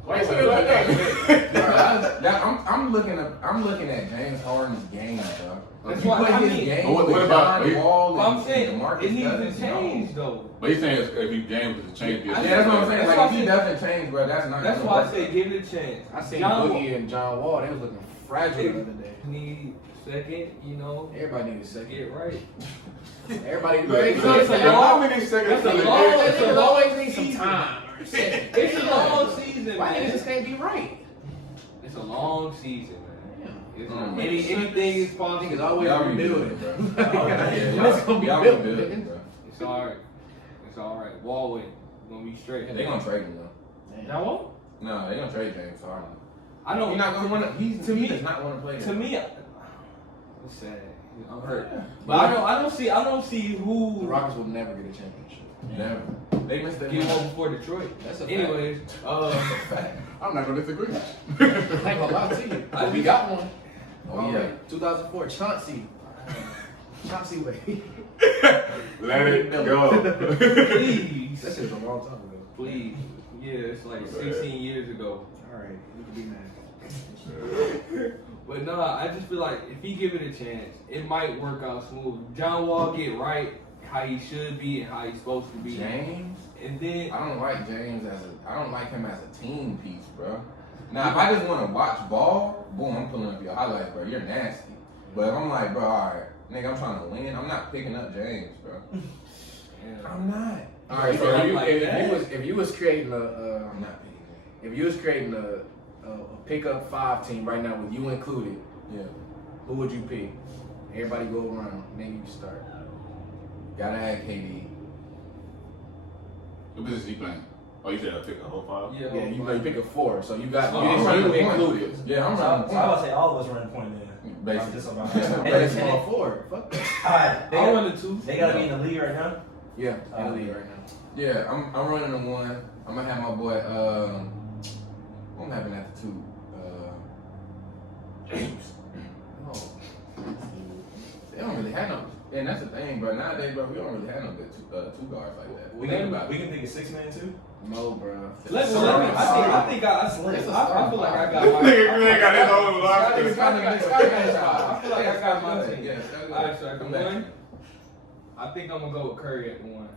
Wait, I'm looking at James Harden's game, bro. That's If you why- play I his mean- game But what with about- John Wall I'm and saying DeMarcus it needs Cousins, to change though. but he's saying if he James was to change I- this. Yeah, that's what I'm saying. That's Like, why if he I doesn't change, bro, that's not That's gonna why I work. say give it a chance. I seen John Boogie and John Wall. They was looking fragile the other day. need second, Everybody needs a second. get right. Everybody. It's a long- many seconds? That's a do you long- get? it's a Niggas long always need some season. time. It's a long season, Why niggas man. just can't be right? It's a long season, man. It's Mm. anything is possible. Niggas always Y'all rebuilding, bro. It's gonna be y'all built, build nigga. it, bro. It's alright. It's alright. Wall win. Gonna be straight. They gonna trade him though. That won't? No, they gonna trade James Harden. I don't. He's not gonna want to. To me- He does not want to play. To there. me, it's sad. I'm hurt. But I don't see The who Rockets will never get a championship. Never. They missed that. get one before Detroit. That's a fact. Anyways, I'm not gonna disagree. I ain't gonna lie to you. I We just- got one. Oh yeah. 2004 Chauncey. Chauncey way. Let it go. please, That shit was a long time ago. please. Yeah, it's like 16 years ago. All right, we can be mad. But no, I just feel like if he give it a chance, it might work out smooth. John Wall get right how he should be and how he's supposed to be, James. and then I don't like James I don't like him as a team piece, bro. Now if I just want to watch ball, boom, I'm pulling up your highlights, bro. You're nasty. But if I'm like, bro, all right, nigga, I'm trying to win. I'm not picking up James, bro. I'm not. All right, so if you was creating I'm not picking James. if you was creating a pickup 5 team right now with you included, Yeah. who would you pick? Everybody go around. Maybe you start. Gotta have KD. What position he playing? Oh, you said I'll pick a whole 5? Yeah, you pick a 4, so you got Oh, you I'm running you the point. included. Yeah, I'm So running I would say all of us run the point there. Basically. Just about. Yeah, Hey, And it's they- all 4. Fuck that. Alright, I run the 2. they gotta be in the league right now. Yeah, in the league right now. Yeah, I'm running the 1. I'm gonna have my boy. What I'm having after 2. Oh, they don't really have no. And that's the thing, bro. Nowadays, bro, we don't really have no good two guards like that. We can think of 6 man too. No, bro. I think I slim. I feel like I got my. Nigga got his own I locker. feel like I got my team. Yeah, Alright, so at the 1, I think I'm gonna go with Curry at the 1.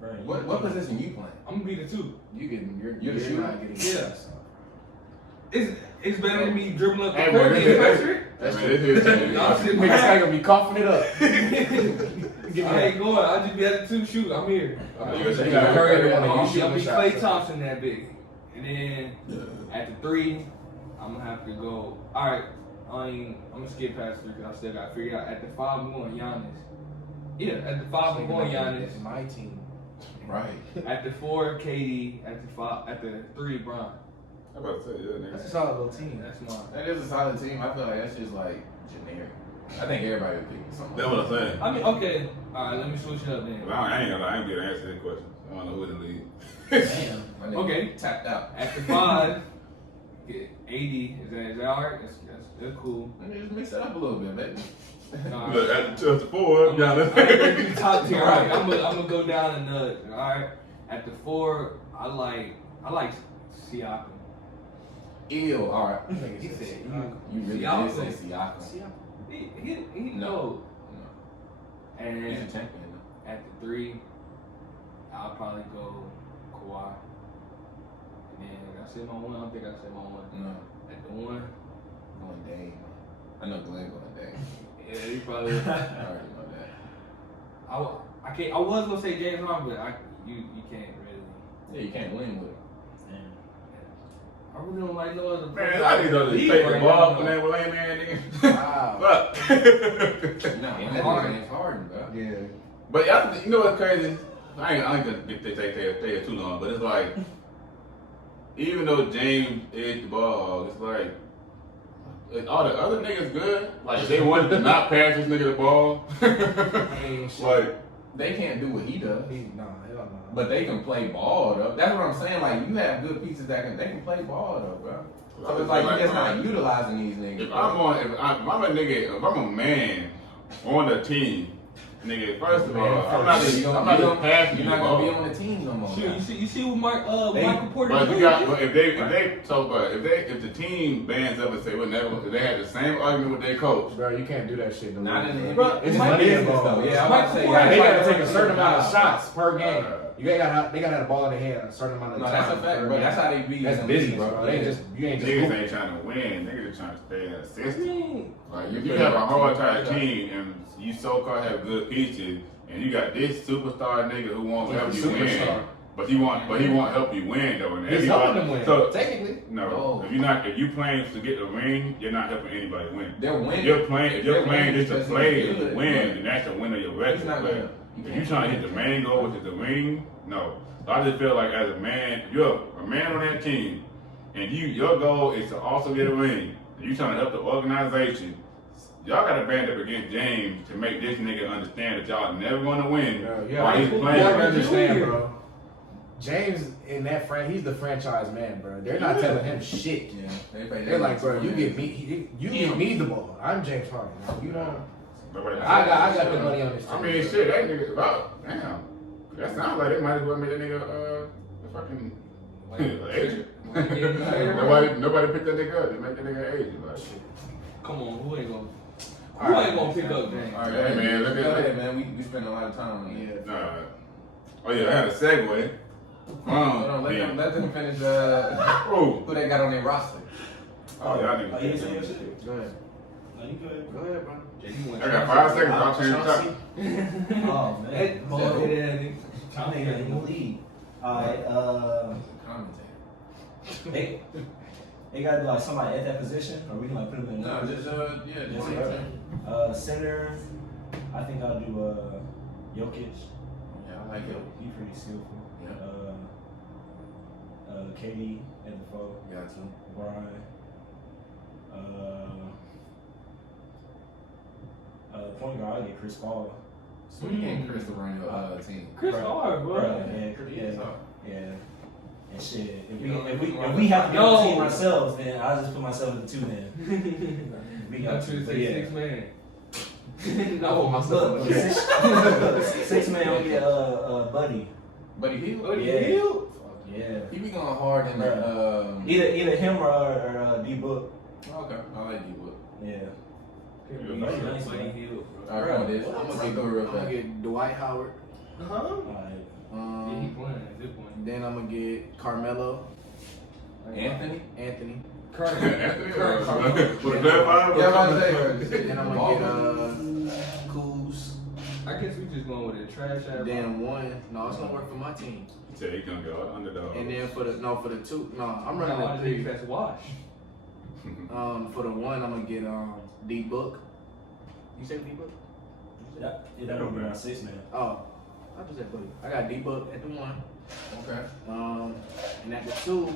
Right. What position you playing? I'm gonna be the 2. You're the shooter. Not getting Yeah. It's better than me dribbling up the Hey, court man, getting that's- pressured. That's it. No, I'm sitting Niggas back. gonna be coughing it up. I ain't going. I'll just be at the 2 shoot. I'm here. You got Curry at the 1 and you I'll shooting be the Klay shots. Thompson that big. And then at the 3, I'm gonna have to go. All right, I'm gonna skip past 3 because I still got to figure out. At the 5, I'm going Giannis. Yeah, at the 5, I'm going Giannis. My team. Right. At the 4, KD. At the 5, at the 3, Bron. I'm about to say, yeah, That's a nigga. solid little team. That's mine. That is a solid team. I feel like that's just like generic. I think everybody would pick something. That's what I'm saying. I mean, okay. All right, let me switch it up then. I ain't gonna lie, I ain't gonna answer that question. I don't know who in the league. Damn. My nigga Okay. tapped out. At the 5, get AD. Is that all right? That's cool. Let me just mix it up a little bit, baby. All Look, right. at the 4, I'm gonna do top tier. Right. I'm gonna go down a nudge. All right. At the 4, I like Siakam. Ew. All right. He said You really Siakam. did say Siakam. he No. cold. No. And He's a champion. at the 3, I'll probably go Kawhi. And then I said my 1. I don't think I said my 1. No. At the 1, Going Dame. I know Glenn going Dame. yeah, you probably. I already know that. I was gonna say James Harden, but you can't really. Yeah, you can't win with it. I really don't like no other. Man, I need to take the ball from that lame man, nigga. Wow. Fuck. No, And that Harden. James Harden, bro. Yeah. But you know what's crazy? I ain't gonna take it too long, but it's like, even though James is the ball, it's like all the other niggas good. Like if they wanted to not pass this nigga the ball, like They can't do what he does. No, hell no. But they can play ball though. That's what I'm saying. Like you have good pieces they can play ball though, bro. So it's like you're just not utilizing these niggas. if I'm a man on the team, nigga, first of all, I'm not gonna pass you You're the not gonna be ball. on the team no more. Shoot, now. you see what Michael Porter But did? you got, but if the team bands up and say whatever, if they had the same argument with their coach, Bro, you can't do that shit. No Not in the Bro, NBA. it's Mike money business involved. though. Yeah, I'm about to say. Like, they yeah, gotta take a certain amount of shots per game. Uh, They gotta have the ball in their hand a certain amount of No, time. that's a fact, per bro. game. That's how they be. That's in the business, league, bro. They ain't just you ain't just niggas hooping. ain't trying to win. Niggas are trying to stay in the I system. mean, Like if you have a hard time team and you so-called have good pieces, and you got this superstar nigga who won't help you win, Superstar. but he won't help you win though. And He's helping them win. So Technically. no, No. if you playing to get the ring, you're not helping anybody win. They're winning. If you're playing just to because play he's and good, win, but then that's the win of your he's record. not But gonna. if you trying to hit the main goal, which is the ring, no. So I just feel like as a man, you're a man on that team, and your goal is to also get a ring. And you trying to help the organization. Y'all got to band up against James to make this nigga understand that y'all never going to win Bro, while he's you playing. gotta with you. understand, bro. James in that he's the franchise man, bro. They're not telling him shit. Yeah, They're like, bro, you give me the ball. I'm James Harden. You know, Nobody- I got the money on this team. I mean, shit, that nigga, damn. That sounds like they might as well make that nigga a fucking agent. Nobody picked that nigga up. They make that nigga an agent. Like, come on, who ain't gonna pick up James? All right, Hey, man, look at go that. ahead, man. We spend a lot of time on it. oh yeah, I had a segue. Hold on, let them finish. Oh, Who they got on their roster? y'all Oh, you niggas. ain't saying your shit? Go ahead. No, you good. Go ahead, bro. I got 5 seconds. I'll change the topic. Oh, man. That bald-headed ass nigga. Tom nigga in the league. Alright, Commentator. they gotta do like somebody at that position, or we can like put them in. No, just Just center. I think I'll do Jokic. Yeah, I like it. He's pretty skillful. Yeah. KD at the 4. Got to. Brian. Point guard, I'll get Chris Paul. So you getting Chris to run your team. Chris hard, bro. Yeah. And shit, if You know, we have to be on the team No. ourselves, then I'll just put myself in the 2 man. We I'm got trying to to say yeah. 6 man. No, myself. Look, 6 man we get Buddy. Buddy Hield? Oh, Yeah. you? Yeah. He be going hard in the Either him or D Book. Okay, I like D-Book. Yeah. Nice, man. Alright, come on, this. I'm gonna get through real I'm gonna fast. get Dwight Howard. Huh? Alright. Yeah, he playing at this point. Then I'm gonna get Carmelo. Anthony? Anthony. With a black five? Yeah, I'm about to say. Then I'm gonna get Kuz. I guess we just going with a trash ass. Then 1. No, it's gonna work for my team. He said he gonna go underdog. And then for the 2. No, I'm No, running I the think 3. that's wash. For the 1, I'm gonna get D Book. You say D Book? Yeah, that'll be my 6 man. Oh, I just said Buddy. I got D Book at the 1. Okay. And at the 2,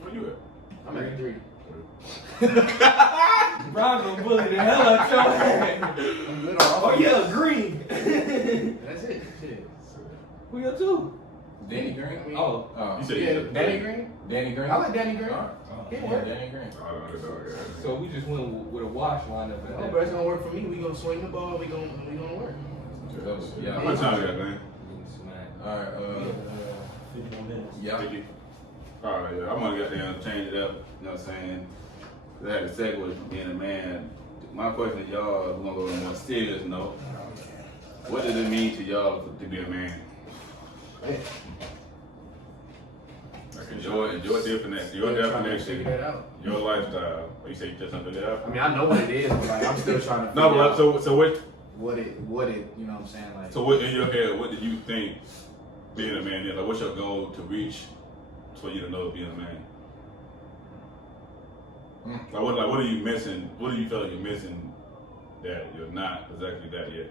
Where you at? I'm at the 3. Brian gonna bully the hell out your ass. I'm good on Oh yeah, green. That's it. Shit. Who you 2? Danny Green? Oh, You said Yeah, you Danny Green. Danny Green? I like Danny Green. Alright. He Yeah, work. Danny Green. Oh, underdog, yeah. so we just went with a wash lineup. No, bro, it's gonna work for me. We gonna swing the ball. We gonna work. Yeah. How much time you got, man? Alright, 50 more minutes. yeah. 50? Alright, yeah. I'm gonna get down, change it up. You know what I'm saying? 'Cause I had to segue from being a man. My question to y'all, we're gonna go on a more serious note. What does it mean to y'all to be a man? Like your definition, Figure that out. your lifestyle. You say you just something there? I mean, I know what it is, but like I'm still trying to. No, figure but out so what it, you know what I'm saying? Like, what in your head? What do you think being a man is? Like, what's your goal to reach for you to know being a man? Like, what are you missing? What do you feel like you're missing that you're not exactly that yet?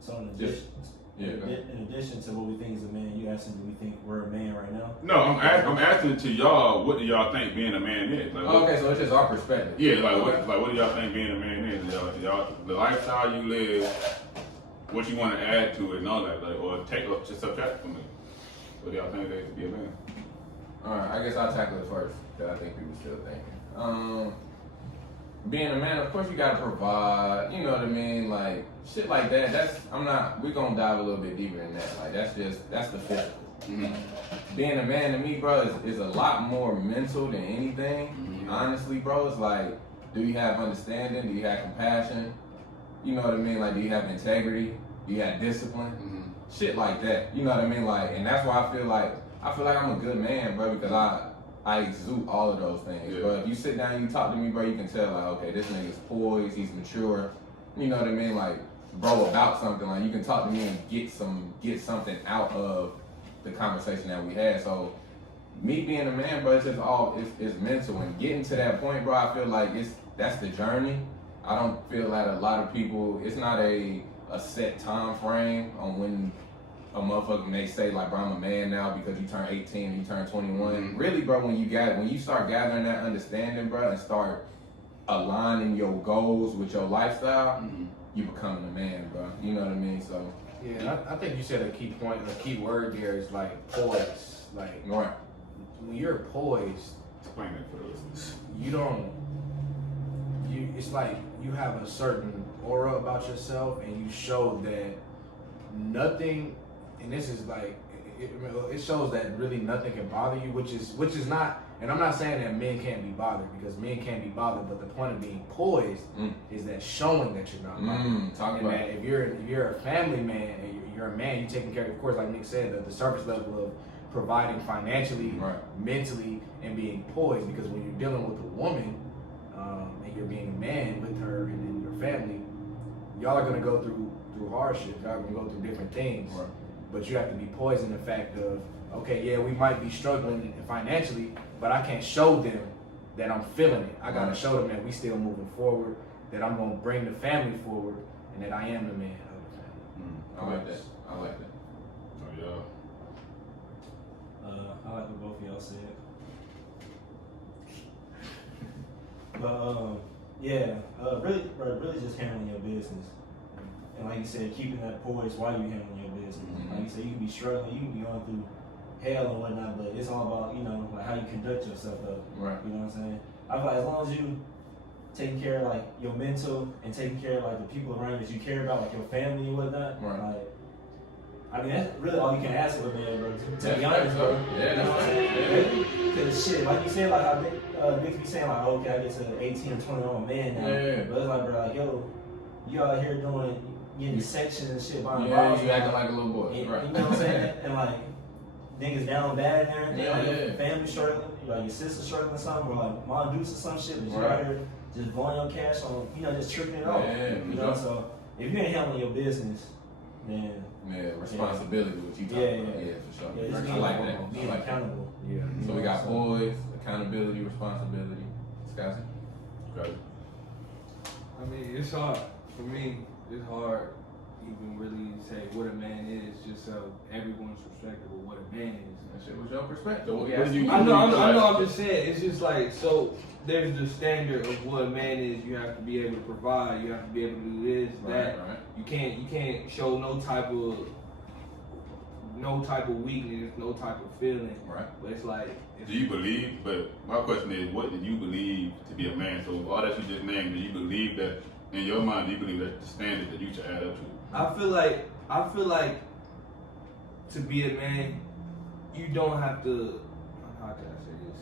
So in Just- addition, yeah, in addition to what we think is a man, you asking do we think we're a man right now? No, I'm asking to y'all. What do y'all think being a man is? Like, what, Okay, so it's just our perspective. yeah, what do y'all think being a man is? Y'all, the lifestyle you live, what you want to add to it, and all that, like, or take or just subtract from it. What do y'all think it is to be a man? Alright, I guess I'll tackle it first, because I think people still thinking. Being a man, of course you gotta provide, you know what I mean? Like, shit like that, we're gonna dive a little bit deeper in that. Like, that's the physical. Mm-hmm. Being a man to me, bro, is a lot more mental than anything. Mhm. Honestly, bro, it's like, do you have understanding? Do you have compassion? You know what I mean? Like, do you have integrity? Do you have discipline? Mm-hmm. Shit like that. You know what I mean? Like, and that's why I feel like I'm a good man, bro, because I exude all of those things. Yeah. But if you sit down and you talk to me, bro, you can tell, like, okay, this nigga's poised, he's mature. You know what I mean? Like, bro, about something. Like, you can talk to me and get something out of the conversation that we had. So, me being a man, bro, it's just it's mental. And getting to that point, bro, I feel like that's the journey. I don't feel that a lot of people, it's not a set time frame on when a motherfucker may say, like, bro, I'm a man now because you turn 18 and you turn 21. Mm-hmm. Really, bro, when you start gathering that understanding, bro, and start aligning your goals with your lifestyle, Mm-hmm. you becoming a man, bro. You know what I mean? So, yeah, I think you said a key point, a key word there is like poise. Like, right. when you're poised, Explain that for us. it's like you have a certain aura about yourself and you show that nothing, and this is like, it shows that really nothing can bother you, which is not, and I'm not saying that men can't be bothered, because men can't be bothered, but the point of being poised is that showing that you're not bothered. Talk And about that it. if you're a family man and you're a man, you're taking care of course, like Nick said, the surface level of providing financially, Right. mentally, and being poised, because when you're dealing with a woman, and you're being a man with her and then your family, y'all are gonna go through hardship, y'all are gonna go through different things. Right. But you have to be poised in the fact of, okay, yeah, we might be struggling financially, but I can't show them that I'm feeling it. I gotta show them that we still moving forward, that I'm gonna bring the family forward, and that I am the man of the family. I like that. I like that. Oh yeah. I like what both of y'all said. But Yeah, really just handling your business. And like you said, keeping that poise while you're handling your business. Mm-hmm. Like you said, you can be struggling, you can be going through hell and whatnot, but it's all about, you know, like how you conduct yourself though. Right. You know what I'm saying? I feel like as long as you taking care of like your mental and taking care of like the people around you that you care about, like your family and whatnot, Right. like I mean that's really all you can ask of a man, bro. To be Yeah, honest, bro. yeah, You know what I'm saying? Because shit, like you said, like how Nick be saying, like, okay, I get to 18 or 20, I'm a man now. Yeah. But it's like, bro, like, yo, you out here getting sections and shit buying Yeah, bottles. you acting like a little boy. And, Right. you know what I'm saying? And like, niggas down bad and everything. Yeah, Like, yeah. your family struggling, like your sister struggling or something, or like mom deuce or some shit, but you Right. out here just blowing your cash on, you know, just tricking it off. Yeah, You know, so if you ain't handling your business, then Yeah, responsibility, what you talking Yeah, about. yeah. Yeah, for sure. yeah, just I like that. I being like that. accountable. Yeah. So we got boys, accountability, responsibility. Scotty? Okay. I mean, it's hard for me. It's hard even really say what a man is, just so everyone's perspective of what a man is. That shit was your perspective. What We do asked you- you. I know. I'm just saying. It's just like so. There's the standard of what a man is. You have to be able to provide. You have to be able to do this, that. Right. You can't show no type of weakness, no type of feeling. Right. But it's like, Do you believe? But my question is, what do you believe to be a man? So all that you just named, do you believe that in your mind? Do you believe that's the standard that you should add up to? I feel like to be a man, you don't have to. How can I say this?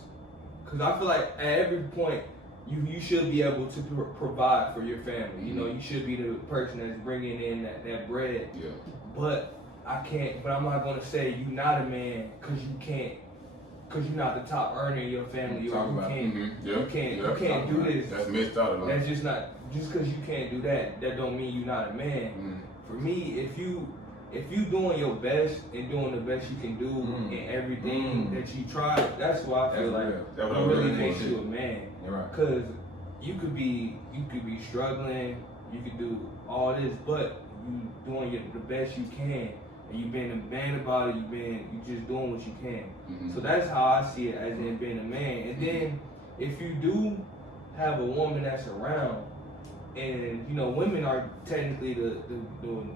Because I feel like at every point, you should be able to provide for your family. You know, you should be the person that's bringing in that bread. Yeah. But I can't. But I'm not gonna say you're not a man because you can't. Because you're not the top earner in your family, or you can't. Mm-hmm. You can't do this. That's missed out a lot. That's just not. Just because you can't do that, that don't mean you're not a man. Mm-hmm. For me, if you doing your best and doing the best you can do in everything that you try, that's why I feel like That's it what really I'm makes saying. you a man. You're right. Cause you could be struggling, you could do all this, but you doing the best you can, and you being a man about it. You just doing what you can. Mm-hmm. So that's how I see it as in being a man. And then if you do have a woman that's around, and you know, women are technically the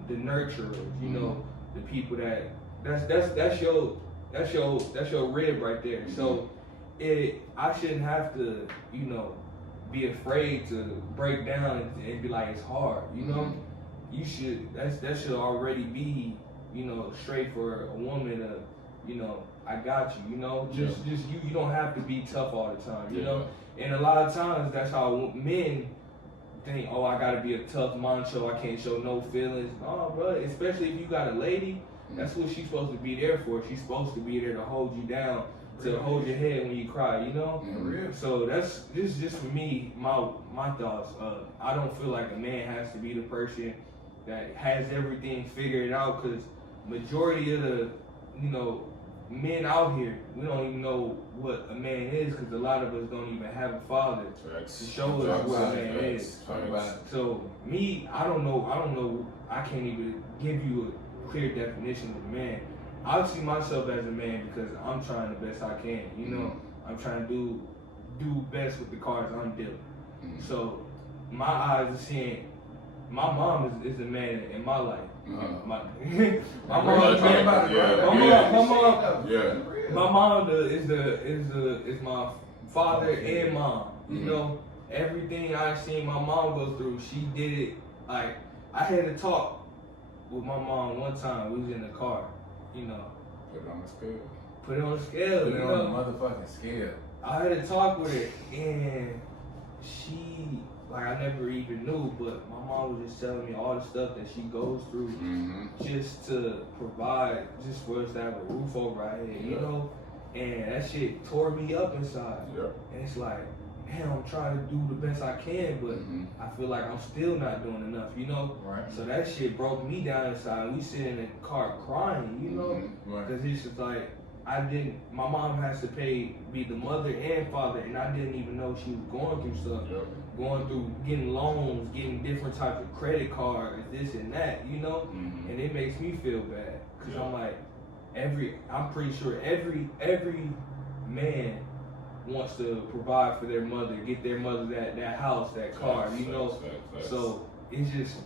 nurturers. You know, the people that's your rib right there. So I shouldn't have to, you know, be afraid to break down and be like it's hard. You know, you should that should already be, you know, straight for a woman to, you know, I got you. You know, just you don't have to be tough all the time. You know, and a lot of times that's how men think, oh, I gotta be a tough macho, I can't show no feelings. No, bro, especially if you got a lady, that's what she's supposed to be there for. She's supposed to be there to hold you down, to hold your head when you cry, you know? So that's just for me, my thoughts. I don't feel like a man has to be the person that has everything figured out, because majority of the, you know, men out here, we don't even know what a man is, because a lot of us don't even have a father to show us what a man is. So me, I don't know. I can't even give you a clear definition of a man. I see myself as a man because I'm trying the best I can. You know, I'm trying to do best with the cards I'm dealt. So my eyes are seeing. My mom is a man in my life. My mom is my father and mom. You know, everything I seen my mom go through, she did it. Like, I had to talk with my mom one time. We was in the car, you know. Put it on the scale. Put it on the scale. Put you it know? on the motherfucking scale. I had to talk with her, and she, like, I never even knew, but my mom was just telling me all the stuff that she goes through just to provide, just for us to have a roof over our head, you know? And that shit tore me up inside. And it's like, man, I'm trying to do the best I can, but I feel like I'm still not doing enough, you know? Right. So that shit broke me down inside. We sit in the car crying, you know? Because it's just like, my mom has to be the mother and father, and I didn't even know she was going through stuff. Going through getting loans, getting different types of credit cards, this and that, you know? And it makes me feel bad. Because I'm like, I'm pretty sure every man wants to provide for their mother, get their mother that house, that car, you know. So it's just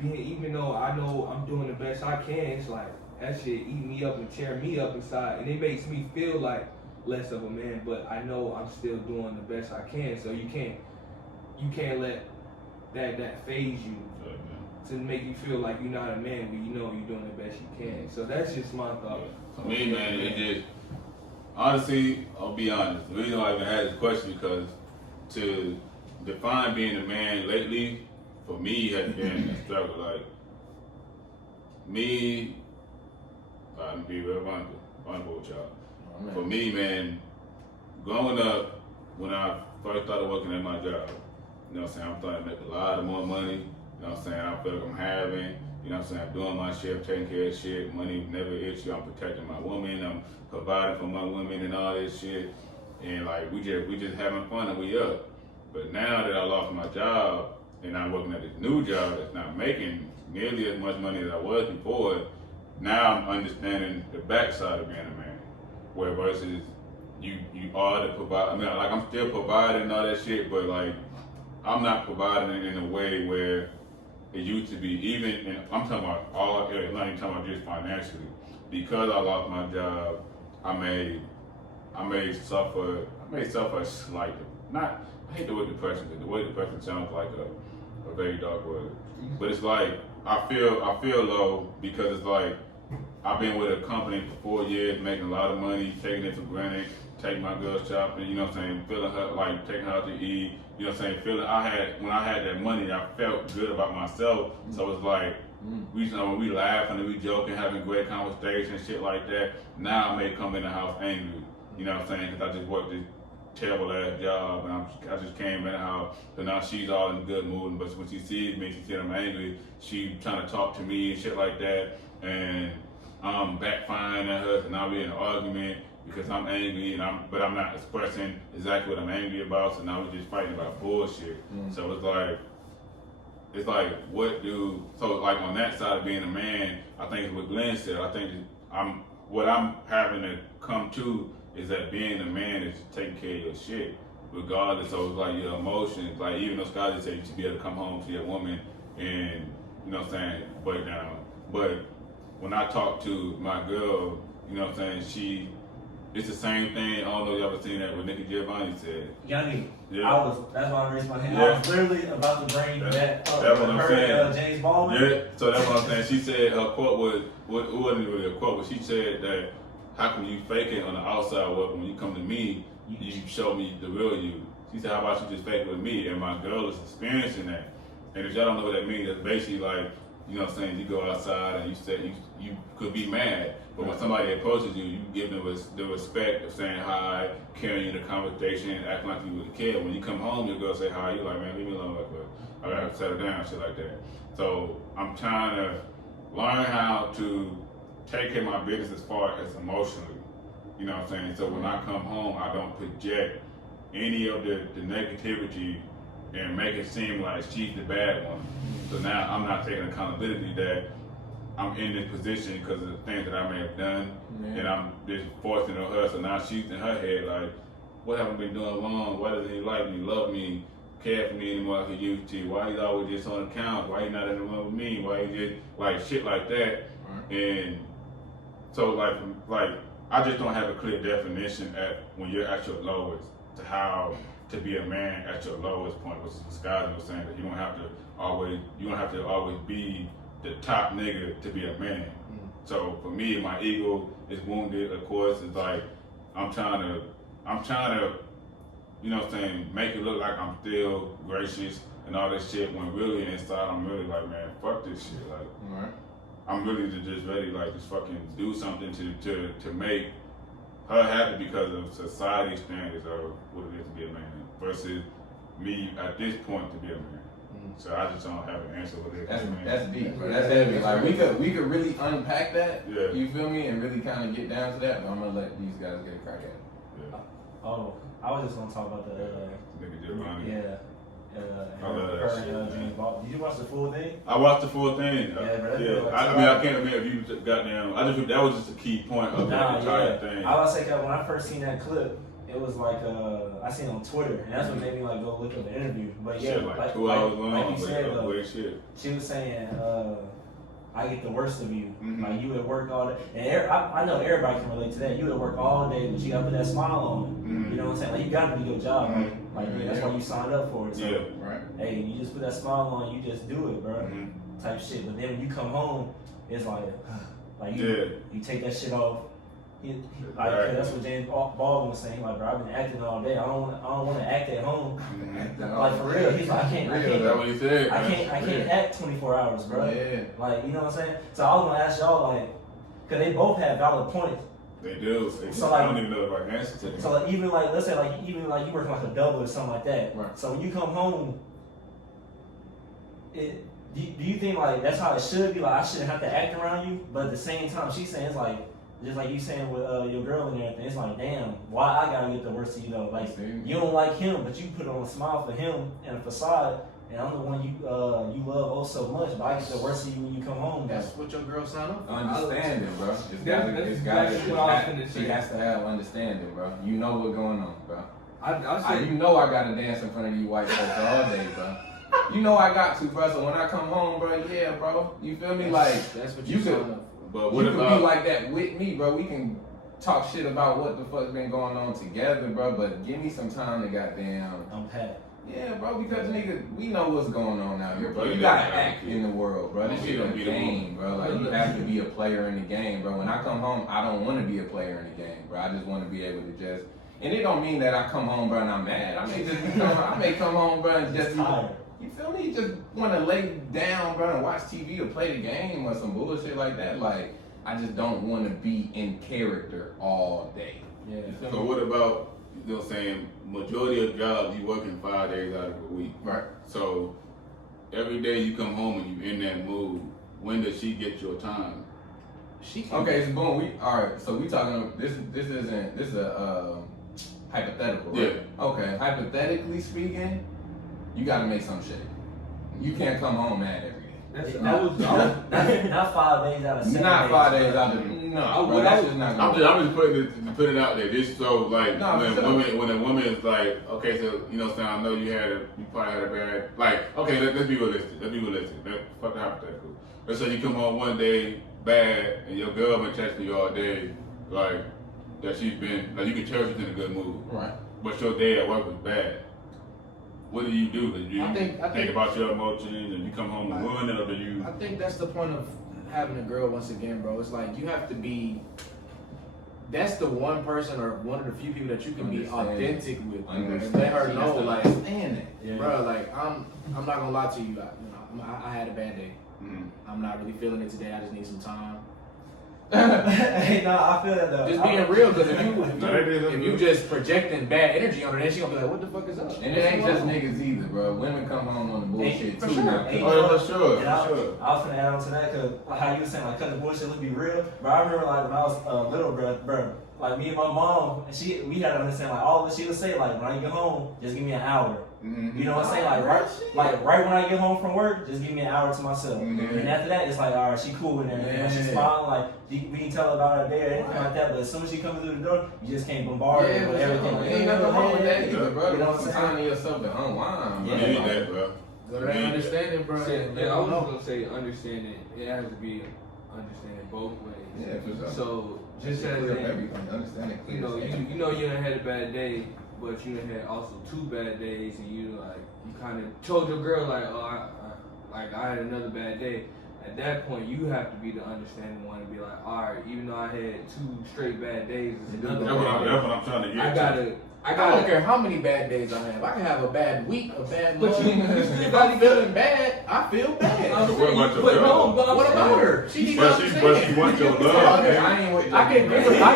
being, even though I know I'm doing the best I can, it's like that shit eat me up and tear me up inside, and it makes me feel like less of a man. But I know I'm still doing the best I can. So you can't let that phase you to make you feel like you're not a man when you know you're doing the best you can. So that's just my thought. For me, man, it just honestly, I'll be honest. The reason why I even had this question because to define being a man lately, for me, has been a struggle. Like me, I'm be real vulnerable with y'all. Oh, for me, man, growing up, when I first started working at my job, you know what I'm saying, I'm starting to make a lot of more money. You know what I'm saying, I feel like I'm having. You know what I'm saying, I'm doing my shit, I'm taking care of shit, money never issue, I'm protecting my woman, I'm providing for my women and all this shit. And like we just having fun and we up. But now that I lost my job and I'm working at this new job that's not making nearly as much money as I was before, now I'm understanding the backside of being a man. Where versus you are the provider. I mean, like I'm still providing and all that shit, but like I'm not providing it in a way where it used to be. Even, and I'm talking about all areas, not even talking about just financially. Because I lost my job, I may suffer slightly. Not, I hate the word depression, because the word depression sounds like a very dark word. But it's like I feel low because it's like I've been with a company for 4 years, making a lot of money, taking it for granted, taking my girl shopping, you know what I'm saying, feeling her, like taking her out to eat, you know what I'm saying, when I had that money, I felt good about myself. So it's like, when we laughing and we joking, having great conversations, shit like that. Now I may come in the house angry, you know what I'm saying, because I just worked this terrible ass job and I just came in the house. So now she's all in a good mood, but when she sees me, she sees I'm angry, she trying to talk to me and shit like that, and I'm backfiring at her, and now we're in an argument because I'm angry, but I'm not expressing exactly what I'm angry about. So now we're just fighting about bullshit. So it's like so like on that side of being a man, I think it's what Glenn said. I think what I'm having to come to is that being a man is taking care of your shit, regardless. So it's like your emotions, like even though Scott just said you should be able to come home to your woman and, you know what I'm saying, break down. But when I talk to my girl, you know what I'm saying, it's the same thing. I don't know if you ever seen that what Nikki Giovanni said. Yanni, Yeah. that's why I raised my hand. Yeah. I was literally about to bring that up. That's what I'm saying. James Baldwin. Yeah, so that's what I'm saying. She said her quote was, it wasn't really a quote, but she said that how can you fake it on the outside world when you come to me, you show me the real you. She said, how about you just fake it with me? And my girl is experiencing that. And if y'all don't know what that means, that's basically like, you know what I'm saying, you go outside and you say you could be mad, but when somebody approaches you, you give them the respect of saying hi, carrying the conversation, acting like you really care. When you come home, your girl say hi, you're like, man, leave me alone, I gotta settle down, shit like that. So I'm trying to learn how to take care of my business as far as emotionally, you know what I'm saying? So when I come home, I don't project any of the negativity and make it seem like she's the bad one. So now I'm not taking accountability that I'm in this position because of the things that I may have done, and I'm just forcing it on her. So now she's in her head like, what have I been doing wrong? Why doesn't he like me, love me, care for me anymore like he used to? Why he's always just on the couch? Why he not in the room with me? Why he just like shit like that? And so like I just don't have a clear definition when you're at your lowest to how to be a man at your lowest point, which is what Scott was saying, that you don't have to always be the top nigga to be a man. So for me, my ego is wounded, of course. It's like I'm trying to, you know what I'm saying, make it look like I'm still gracious and all that shit, when really inside I'm really like, man, fuck this shit. Like I'm really just ready, like, just fucking do something to make her happy because of society standards of what it is to be a man versus me at this point to be a man. So I just don't have an answer with it. That's deep, bro. That's heavy. Like we could really unpack that. Yeah. You feel me? And really kind of get down to that. But I'm gonna let these guys get a crack at it. Yeah. Oh, I was just gonna talk about the Nigga Giovanni. yeah. I love that shit, James Baldwin. Did you watch the full thing? I watched the full thing. Yeah, bro, yeah. I mean, I can't remember if you got down. I just that was just a key point of the entire thing. I was like, when I first seen that clip, it was like I seen it on Twitter, and that's what made me like go look up the interview. But yeah, Shit, like 2 hours long, like you said, weird shit. she was saying, I get the worst of you. Mhm. Like you at work all day, and I know everybody can relate to that. You at work all day, but you gotta put that smile on. Mhm. You know what I'm saying? Like you gotta do your job. Right? Mhm. Like yeah, that's why you signed up for it. So, Yeah. Right. hey, you just put that smile on, you just do it, bro. Mhm. Type shit. But then when you come home, it's like you Yeah. you take that shit off. Like Right. that's what James Baldwin was saying. Like, bro, I've been acting all day. I don't want to act at home. Mhm. Like for real, he's like, I Is that what he said? I man? can't act 24 hours, bro. Yeah. Like, you know what I'm saying? So I was gonna ask y'all, like, cause they both have valid points. They do. So, I like- don't even know if I can answer to them. So like, even like, let's say like, even like you working like a double or something like that. Right. So when you come home, do you think like that's how it should be? Like I shouldn't have to act around you, but at the same time, she's saying it's like. Just like you saying with your girl and everything, it's like, damn, why I gotta get the worst of you though? Like, you don't like him, but you put on a smile for him and a facade, and I'm the one you love oh so much, but I get the worst of you when you come home. Though. That's what your girl signed up for. Understanding, bro. It's That's gotta, exactly what I was finna she say. has to have understanding, bro. You know what's going on, bro. I say You know I gotta dance in front of these white folks all day, bro. You know I got to, bro. So when I come home, bro, yeah, bro. You feel me? Like That's what you you could- signed up for. But what you could about be like that with me, bro. We can talk shit about what the fuck's been going on together, bro. But give me some time to goddamn. Unpack. Yeah, bro, because nigga, we know what's going on out here, bro. Bro, You you gotta gotta act in the world, bro. This Don't shit be- a don't be the game, bro. Like you have to be a player in the game, bro. When I come home, I don't want to be a player in the game, bro. I just want to be able to just. And it don't mean that I come home, bro, and I'm mad. I may just I may come home, bro, and just Tired. you feel me? Just want to lay down, bro, and watch TV or play the game or some bullshit like that. Like I just don't want to be in character all day. Yeah. You feel So me? what about, you know what I'm saying, majority of jobs you working 5 days out of a week. Right. So every day you come home and you in that mood, when does she get your time? She can Okay, so boom, all right. So we talking. This is a hypothetical. Right? Yeah. Okay. Hypothetically speaking, you got to make some shit. You can't come home mad every day. Not 5 days out of 7 Not days. 5 days out of no, bro. That's just not. I'm just putting it out there. Just so like No, when for sure. when a woman is like, okay, so you know what I'm saying, I know you probably had a bad, like, okay, let's be realistic. Fuck the hypothetical. Let's say you come home one day bad and your girl been texting you all day, like that she's been, like you can tell she's in a good mood, Right. but your day at work was bad. What do you do? Do you I think- think about your emotions and you come home and ruin it, or do you? I think that's the point of having a girl once again, bro. It's like you have to be. That's the one person or one of the few people that you can be Understand. authentic with, bro, and Understand. let her She has know, to like, understand it. Yeah. bro, like I'm not gonna lie to you. I had a bad day. Mhm. I'm not really feeling it today. I just need some time. Hey, no, I feel that though. Just being real, because if is. you just projecting bad energy on her, then she gonna be like, "What the fuck is up?" And it ain't just niggas either, bro. Women come home on the bullshit For too. sure. now. Hey, Oh, yeah, for sure, And I, for sure. I was gonna add on to that because how you were saying like cut the bullshit, let's be real. But I remember like when I was little, bro, like me and my mom, and we had to understand like all of it. She would say like when I get home, just give me an hour. Mhm. You know what I'm saying? Like right when I get home from work, just give me an hour to myself. Mhm. And after that, it's like, all right, she cool with everything. Yeah. She's smiling, like we can tell her about her day or anything like that. But as soon as she comes through the door, you just can't bombard her with everything. Like, Ain't nothing wrong with that either, bro. You know what I'm Some saying? time to yourself to unwind, You bro. need that, bro. Go to that Yeah. understanding, bro. Yeah, I was gonna say understanding. It has to be understanding both ways. Yeah, for sure. So just as Clear in, everything, understand it. you know, you know you done had a bad day, but you done had also 2 bad days, and you like you kind of told your girl like, oh, I had another bad day. At that point, you have to be the understanding one and be like, all right, even though I had 2 straight bad days, it's another That's what bad I'm trying to day. get to. I don't care how many bad days I have. I can have a bad week, a bad But month. you If still I'm feeling bad, I feel bad. I'm What saying, about your but girl? no, but I'm What saying- about her? She needs to But she understand. wants your Okay, love, I man. ain't with I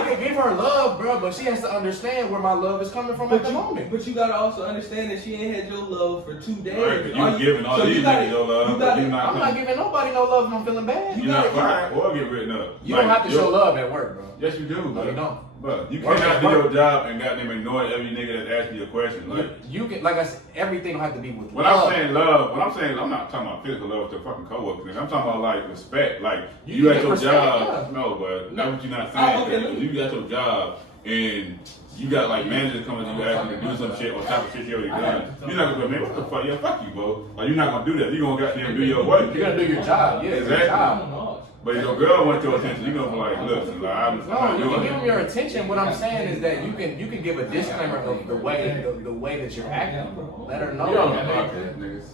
can give her love, bro, but she has to understand where my love is coming from at the moment. But you gotta also understand that she ain't had your love for 2 days. Right, but Are you giving all so these you gotta- niggas your love, you but gotta- you not. I'm not giving nobody no love if I'm feeling bad. You're not fired or get written up. You don't have to show love at work, bro. Yes, you do. No, But you don't. But you Work cannot at do work. your job and goddamn ignore every nigga that's asking you a question. Like, You can, like I said, everything don't have to be with when love. I'm saying love, I'm not talking about physical love with your fucking coworkers. Nigga. I'm talking about like respect. Like you at get your respect, job. yeah. No, but that's what you're not Oh, saying. okay, If you at your job and You got like managers coming to you asking you to do some shit on top of shit you already done. You're not gonna go, man, what the fuck? Yeah, fuck you, bro. Like, you're not gonna do that. You're gonna goddamn do your work. You're gonna do your job, yeah. Exactly. Your job. But if your girl wants your attention, you're gonna be like, listen, like, I'm No, not you doing can give them it. your attention. What I'm saying is that you can give a disclaimer of the way that you're acting. Let her know. You don't know that, niggas.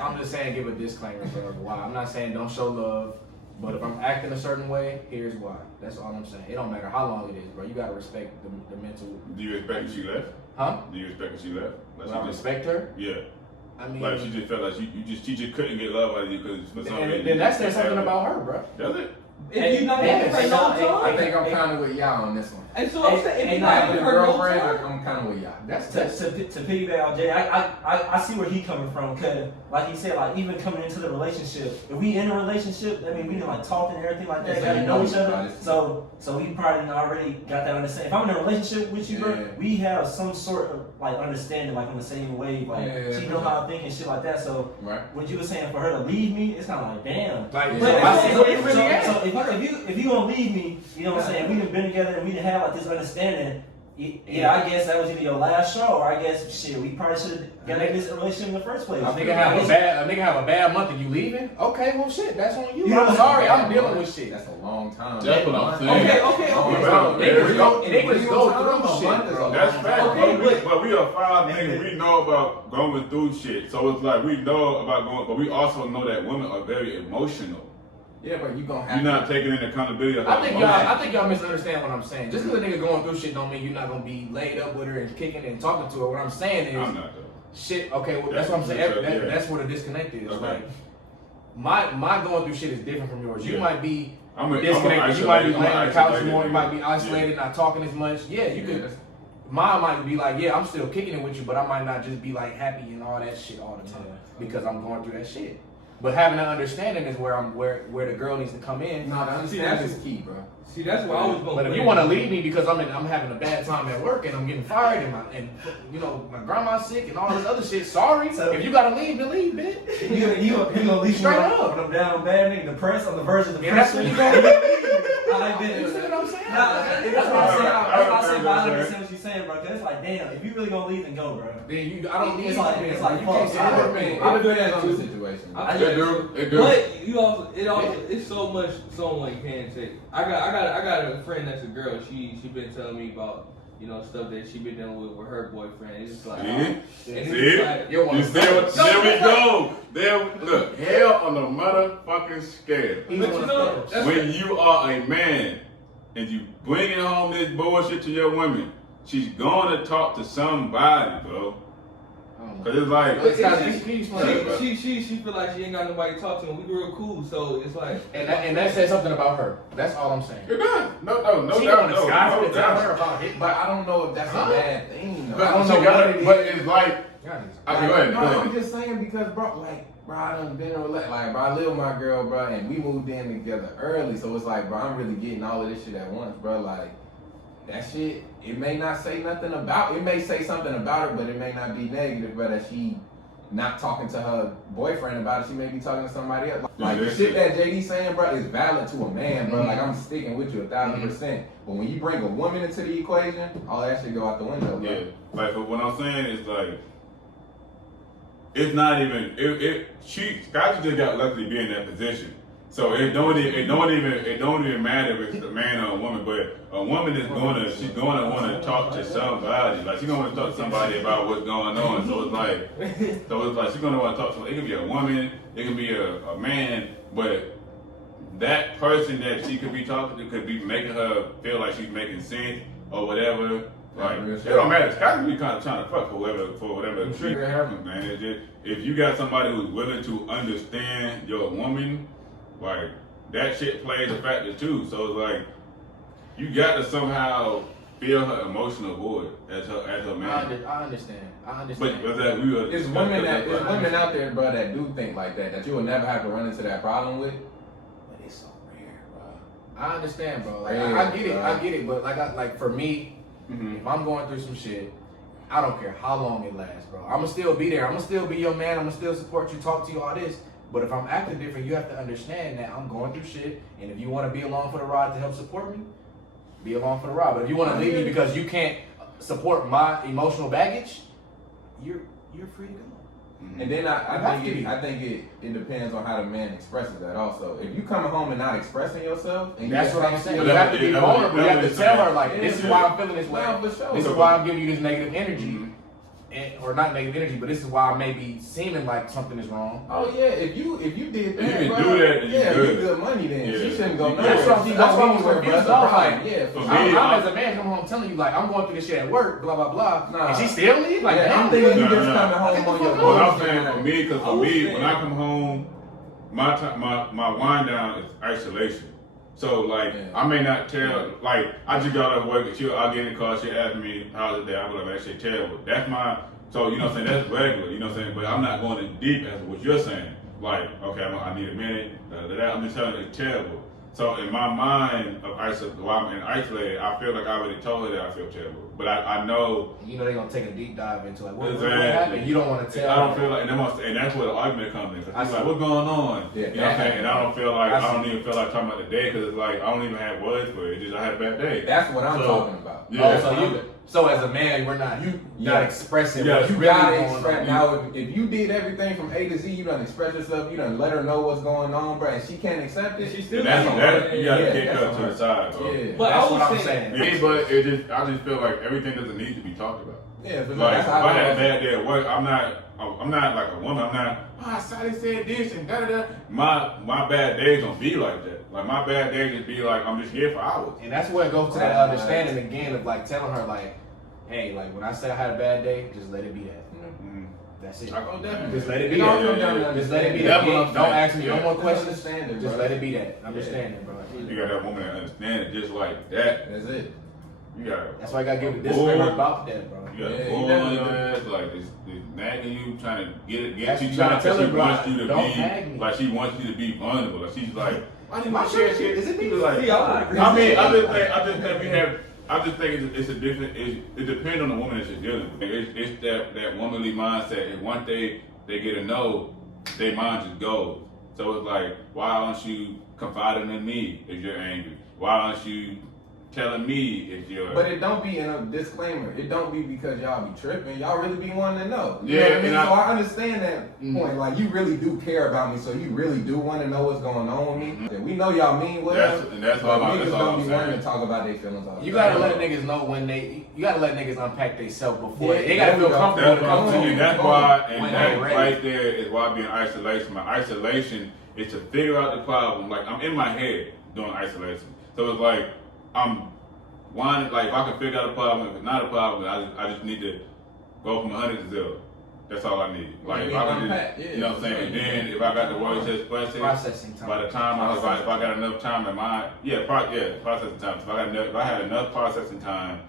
I'm just saying give a disclaimer for why. I'm not saying don't show love, but if I'm acting a certain way, here's why. That's all I'm saying. It don't matter how long it is, bro. You gotta respect the mental. Do you expect that she left? Huh? Do you expect that she left? Like, Will she I just, respect her? yeah. I mean, Like she just felt like she just couldn't get love out of you because for some reason. then that says something about her, bro. Does it? If you not Yes. giving her no I time. think I'm kind of with y'all on this one. And so I'm saying, if you Not not with giving a her no girlfriend, time. I'm kind of with y'all. That's To piggyback on Jay, I see where he coming from, because like he said, like even coming into the relationship, if we in a relationship, I mean we can like talk and everything like that, Yeah, so gotta you know know each other. about it. So we probably already got that understanding. If I'm in a relationship with you, Yeah. bro, we have some sort of like understanding, like on the same wave, like Yeah, she know how I think and shit like that. So Right. what you were saying for her to leave me, it's kind of like damn. like, Yeah. But I see where you really so at. if you gonna leave me, you know what I'm saying? We done been together and we done have like this understanding. Yeah, I guess that was either your last show, or I guess shit, we probably should have got into this relationship in the first place. A nigga have a bad month and you leaving? Okay, well shit, that's on you. You know, I'm sorry, I'm dealing with shit. That's a long time. That's what I'm saying. Okay. Niggas go through shit, bro. That's fact. Okay, but we are five niggas. We know about going through shit. So it's like we know about going, but we also know that women are very emotional. Yeah, but you gonna have You're not taking into accountability of her I think emotions. y'all misunderstand what I'm saying. Just because a nigga going through shit don't mean you're not gonna be laid up with her and kicking and talking to her. What I'm saying is I'm not though. shit. Okay, well, that's what I'm saying. That's where the disconnect is. Okay. Like my going through shit is different from yours. You Yeah. might be I'm a disconnected. You might be I'm laying on the couch more. You might be Yeah. isolated, not talking as much. Yeah, you could. Mine might be like, yeah, I'm still kicking it with you, but I might not just be like happy and all that shit all the time because I'm going through that shit. But having that understanding is where the girl needs to come in. No, the understanding is key, bro. See, that's where I was going. But if you want to leave me because I'm having a bad time at work and I'm getting fired and you know my grandma's sick and all this other shit, sorry. So- if you gotta leave, then leave, bitch. You gonna leave Straight me up. when I'm down bad, nigga, depressed, on the verge of And that's depression. when you gonna I bet. You see what I'm saying? That's what I'm saying. That's why I say, but I understand what you're saying, bro. Cause it's like, damn, if you really gonna leave, then go, bro. Then I don't need It's like- you. it's like, You fuck, can't say I that, don't man. It depends on the situation. It do. But you also, it's so much someone can take. I got a friend that's a girl. She been telling me about stuff that she been dealing with her boyfriend. It's just like, See? and See? it's like, You see what? There we go. There, look, hell on the motherfucking scale. but you know, that's When you are a man and you bringing home this bullshit to your woman, she's going to talk to somebody, bro. Cause it's like, she feel like she ain't got nobody to talk to, and we real cool. So it's like, and that says something about her. That's all I'm saying. it does. No She doubt, on the sky no to tell her doubt. about it. But I don't know if that's a bad thing, though. But I don't know what it is. But it's like, God, okay, go ahead. No, I'm just saying because, bro, I done been in a relationship. Like, bro, I live with my girl, bro, and we moved in together early. So it's like, bro, I'm really getting all of this shit at once, bro. Like, that shit, it may not say nothing about, it may say something about her, but it may not be negative, bro, that she not talking to her boyfriend about it. She may be talking to somebody else. Like, the shit that JD saying, bro, is valid to a man, bro. Like, I'm sticking with you 1,000%. But when you bring a woman into the equation, all that shit go out the window, bro. Yeah, like but what I'm saying is like, it's not even Scotty just got lucky to be in that position. So it don't even matter if it's a man or a woman, but a woman is she's gonna want to talk to somebody. Like she's gonna want to talk to somebody about what's going on. So it's like she's gonna want to talk to somebody. It could be a woman, it could be a man, but that person that she could be talking to could be making her feel like she's making sense or whatever. Like it don't matter. Scott could be kind of trying to fuck for whatever trigger happens, man. It's just, if you got somebody who's willing to understand your woman, like that shit plays a factor too. So it's like you got to somehow fill her emotional void as her man. I understand. But that we were. It's women out there, bro, that do think like that you will never have to run into that problem with. But it's so rare, bro. I understand, bro. Like Rare, I get it. bro. I get it. But like for me, Mhm. if I'm going through some shit, I don't care how long it lasts, bro. I'ma still be there. I'ma still be your man. I'ma still support you, talk to you, all this. But if I'm acting different, you have to understand that I'm going through shit. And if you want to be along for the ride to help support me, be along for the ride. But if you want to leave me because you can't support my emotional baggage, you're free to go. And then I think it depends on how the man expresses that also. If you coming home and not expressing yourself, and that's what I'm saying. You But have to be vulnerable. You have to tell her like, this is Yeah. why I'm feeling this way. No, for sure. This is why I'm giving you this negative energy. Or not negative energy, but this is why I may be seeming like something is wrong. Oh yeah, if you did that, If you bro, can do that, then yeah, you you good. good money then. Yeah. She shouldn't go You nowhere. good. That's what I'm Anywhere, confused bro. off. Like, Yeah, for For sure. me, I'm as a man coming home telling you like I'm going through this shit at work, blah blah blah, Nah. and she still leave. Like, Yeah, damn, I'm thinking you No, just no. coming home on your What I'm bullshit. saying for me, because for me, when I come home, my wind down is isolation. So like, Yeah. I may not tell. Like, I just got off work and I'll get in the car. She ask me how's the day. I'm like, that shit terrible. That's my. So you know what I'm saying? That's regular. You know what I'm saying? But I'm not going as deep as what you're saying. Like, okay, I need a minute. I'm just telling you it's terrible. So in my mind of while I'm isolated, I feel like I already told her that I feel terrible. But I know. you know they're gonna take a deep dive into like what Exactly. happened. You don't want to tell. I don't feel like, and that's where the argument comes in. Cause I she's like, see. what's going on? Yeah, You know what I'm saying? And I don't feel like, I I don't see. even feel like talking about the day because it's like, I don't even have words for it. It's just, I had a bad day. That's what I'm So, talking about. Yeah. So as a man, we're not not expressing. Yeah, what You really gotta going express on. now. If you did everything from A to Z, you done express yourself. You done let her know what's going on, bro, and she can't accept it. She still And you gotta Yeah, kick that's her on to her. the side, bro. Yeah, But That's I what would I'm say- saying. Yeah, but I just feel like everything doesn't need to be talked about. yeah. But Like, that's if how I had a I bad day at work, I'm not like a woman. I'm not, I saw they said this and da da da. My bad days don't be like that. Like, my bad days just be like, I'm just here for hours. And that's where it goes to that Right. understanding again of like telling her like, hey, like when I say I had a bad day, just let it be that. Mhm. That's it. I go definitely. Just let it be It all that. comes down to Just let it be understanding. that. That's what I'm Don't saying. ask me no Yeah. more Just questions. understanding, Just bro. let it be that. Understanding, bro. You got that woman that understand it just like that. That's it. You got That's why I gotta give a disclaimer about that, bro. You got Yeah, a bull you on definitely your do. ass, like this nagging you, trying to get That's you, what you gotta tell she her, bro. wants you to Don't be, nag me. like she wants you to be vulnerable. Like she's like, why didn't My you share shit, shit? is it me? Like, See, I would agree. I mean, I just think we have. I just think it's a different. It depends on the woman that you're dealing with. It's that womanly mindset. And once they get a no, their mind just goes. So it's like, why aren't you confiding in me if you're angry? Why aren't you telling me if you're? But it don't be in a disclaimer. It don't be because y'all be tripping. Y'all really be wanting to know. You Yeah, know what I mean? and So I understand that point. Like, you really do care about me, so you really do want to know what's going on with me. And we know y'all mean well. That's but all I'm niggas don't be wanting saying. to talk about their feelings all the You time. gotta let niggas know when you gotta let niggas unpack themselves before Yeah, they gotta there feel we go. comfortable That's to what I'm come to telling you. you. That's why, and When that they ready. right there is why I be in isolation. My isolation is to figure out the problem. Like, I'm in my head doing isolation. So it's like, I'm whining, like if I can figure out a problem, if it's not a problem, I just need to go from 100 to 0. That's all I need. Like, if I can unpack, just, yeah. you know what I'm saying? And then if I got the words expressing, Processing time. by the time if I got enough time in my processing time. If I had enough processing time,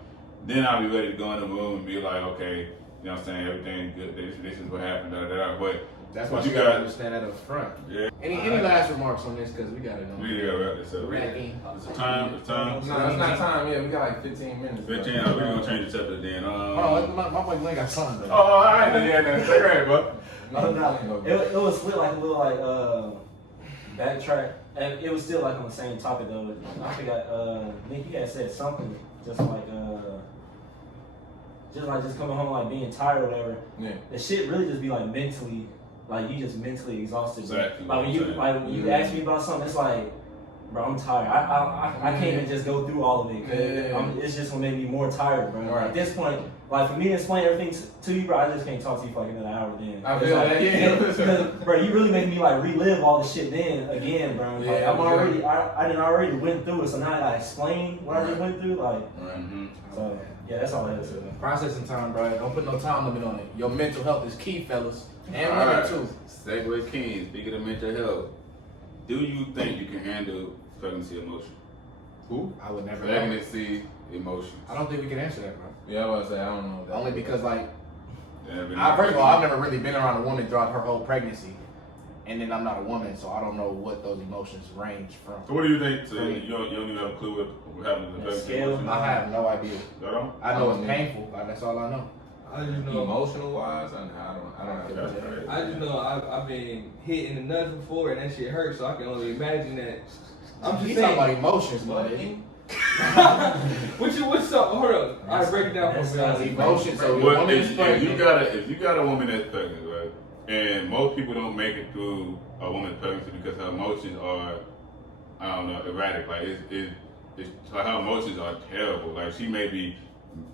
then I'll be ready to go in the room and be like, okay, you know what I'm saying, everything good. This is what happened. Da, da, da. But That's why But you you gotta got- understand that up front. yeah, Any last remarks on this? Because we gotta know. we gotta wrap this up. Racking. It's time. No, it's not time. Yeah, we got like 15 minutes. bro. 15. We're gonna change the chapter then. Oh, my boy Glenn got something. Though. all right. Yeah, that's great, bro. It was split like a little like backtrack, and it was still like on the same topic though. I forgot. Nick, you had said something just coming home like being tired or whatever. Yeah. The shit really just be like mentally, like you just mentally exhausted. Bro. Exactly Like when you ask me about something, it's like, bro, I'm tired. I can't even just go through all of it. 'Cause Yeah. it's just gonna make me more tired, bro. Right. At this point, like for me to explain everything to you, bro, I just can't talk to you for like another hour. Then I It's feel like, that, yeah. because, bro, you really make me like relive all the shit then again, bro. Like, Yeah, I'm for already, I didn't already went through it, so now I gotta explain what I just went through. Like, so yeah, that's all I had to say. Processing time, bro. Don't put no time limit on it. Your mental health is key, fellas, and All women right. too. Segue King, speaking of mental health, do you think you can handle pregnancy emotion? Who? I would never. know. Pregnancy emotions. I don't think we can answer that, bro. Yeah, I was about to say, I don't know. That. Only because like, Yeah, first of all, I've never really been around a woman throughout her whole pregnancy, and then I'm not a woman, so I don't know what those emotions range from. So what do you think? So you don't even have a clue what happens to pregnancy Scale. emotions? I have no idea. You don't? I know it's painful. That's all I know. I just know. Emotional wise, I don't know. I just know I've been hit in the nuts before, and that shit hurts. So I can only imagine that. I'm just You saying. talking about emotions, man. What's up? Hold up. All right, break it down for me. Emotions. So Well, woman is if pregnant. you got a woman that's pregnant, right, and most people don't make it through a woman's pregnancy because her emotions are, I don't know, erratic. Like it's like her emotions are terrible. Like she may be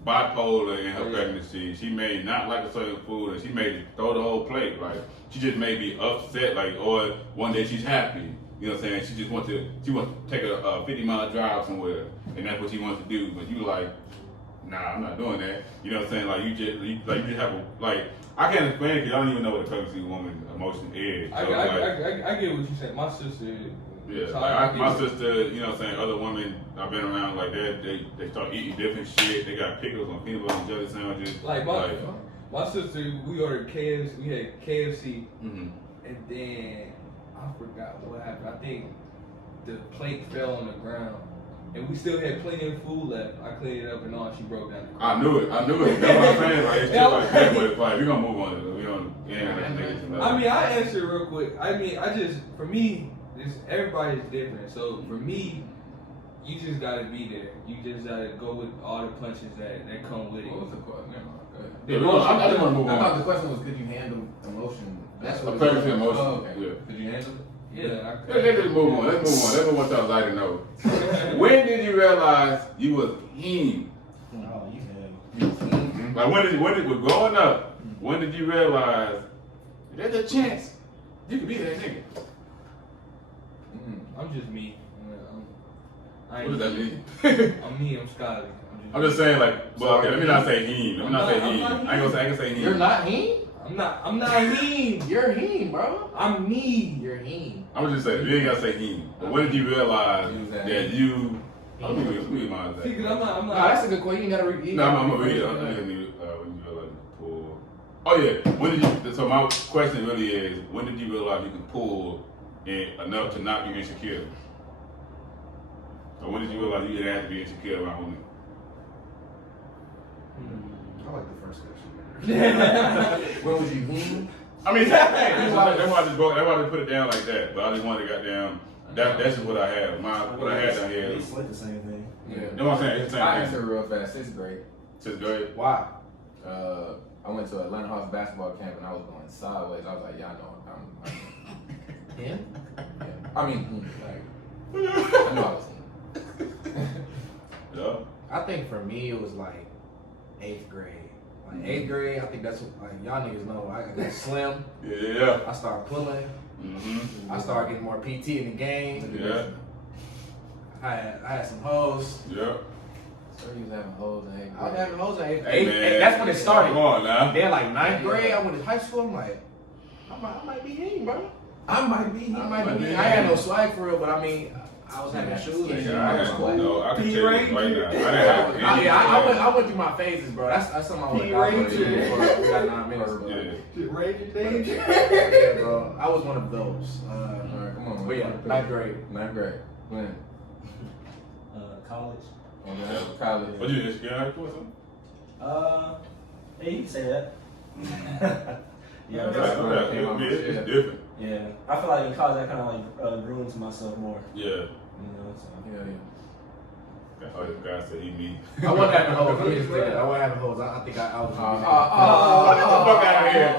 bipolar in her pregnancy. She may not like a certain food, and she may throw the whole plate. Like she just may be upset. Like or one day she's happy. You know what I'm saying? She wants to take a 50-mile drive somewhere, and that's what she wants to do. But you like, nah, I'm not doing that. You know what I'm saying? Like you just have a like. I can't explain it because I don't even know what a pregnancy woman's emotion is. So, I get what you said. My sister. Yeah, like my sister, you know what I'm saying, other women I've been around, like they start eating different shit. They got pickles on peanut butter and jelly sandwiches. Like my sister, we ordered KFC. We had KFC, Mm-hmm. and then I forgot what happened. I think the plate fell on the ground, and we still had plenty of food left. I cleaned it up and all. She broke down. I knew it. That's what I'm saying. Like it's just like that, but it's like we gonna move on. We don't. I mean, I answer real quick. I mean, for me, everybody's different. So for me, you just gotta be there. You just gotta go with all the punches that come with it. What was the question? Yeah, I just want to move I thought on. the question was, could you handle emotion? That's A what pregnancy it was. emotion. Oh, okay. Yeah. Could you handle it? Yeah. Let's just move on. Let's move on to our lighter note. When did you realize you was Heem? Oh, you Like when did growing up? When did you realize there's a chance you could be that nigga? I'm just me. I What does that mean? I'm me. I'm Scotty. I'm just saying, like, well, okay, let me not say Heem. Let me not say I'm Heem. not I ain't gonna say. I can say Heem. You're not Heem? I'm not Heem. You're Heem, bro. I'm me. You're Heem. I'm just saying. You ain't gotta say Heem. But when did you realize that you? Let me remind that. See, 'cause I'm not. Nah, that's a good question. You gotta read. No, I'm gonna read it. I'm gonna when you realize you can pull. Oh yeah. When did you? So my question really is, when did you realize you could pull enough to not be insecure? So when did you realize you didn't have to be insecure around women? I like the first question. When was you Heem? I mean, that's why I just put it down like that. But I just wanted to goddamn. That's just what I have. What I had down here. It's like the same thing. Yeah. You know what I'm saying? It's the I same answered thing. real fast. 6th grade. 6th grade. Why? I went to Atlanta Hawks basketball camp and I was going sideways. I was like, y'all know I'm Him? I mean, like, I knew I was Heem. Yeah. I think for me it was like 8th grade. Like 8th grade, I think that's what, like y'all niggas know. I got slim. Yeah. I started pulling. Mm-hmm. I started getting more PT in the game. Yeah. I had some hoes. Yeah. So you was having hoes in 8th I was grade. having hoes in 8th Hey, grade. man. That's when it started. Come on now. Then like 9th grade, I went to high school. I'm like, I might be Heem, bro. I might be Heem. I might be Heem. I had no swag for real, but I mean, I was having shoes and shit. I had no. I can tell you right now. I didn't have I went through my phases, bro. That's something I want to talk about. We got 9 minutes, bro. Yeah. Rage and danger. Yeah, bro. I was one of those. Alright, come on. But yeah, 9th grade. 9th grade. When? College. Okay. College. What you just scared or something? Yeah, you can say that. Yeah, It's different. yeah. I feel like in college I kind of like grew into myself more. Yeah. You know, so. Yeah. Oh, this guy said he me. I wasn't having hoes. Let me just say that. I wasn't having hoes. I think I was. Get the fuck out of here.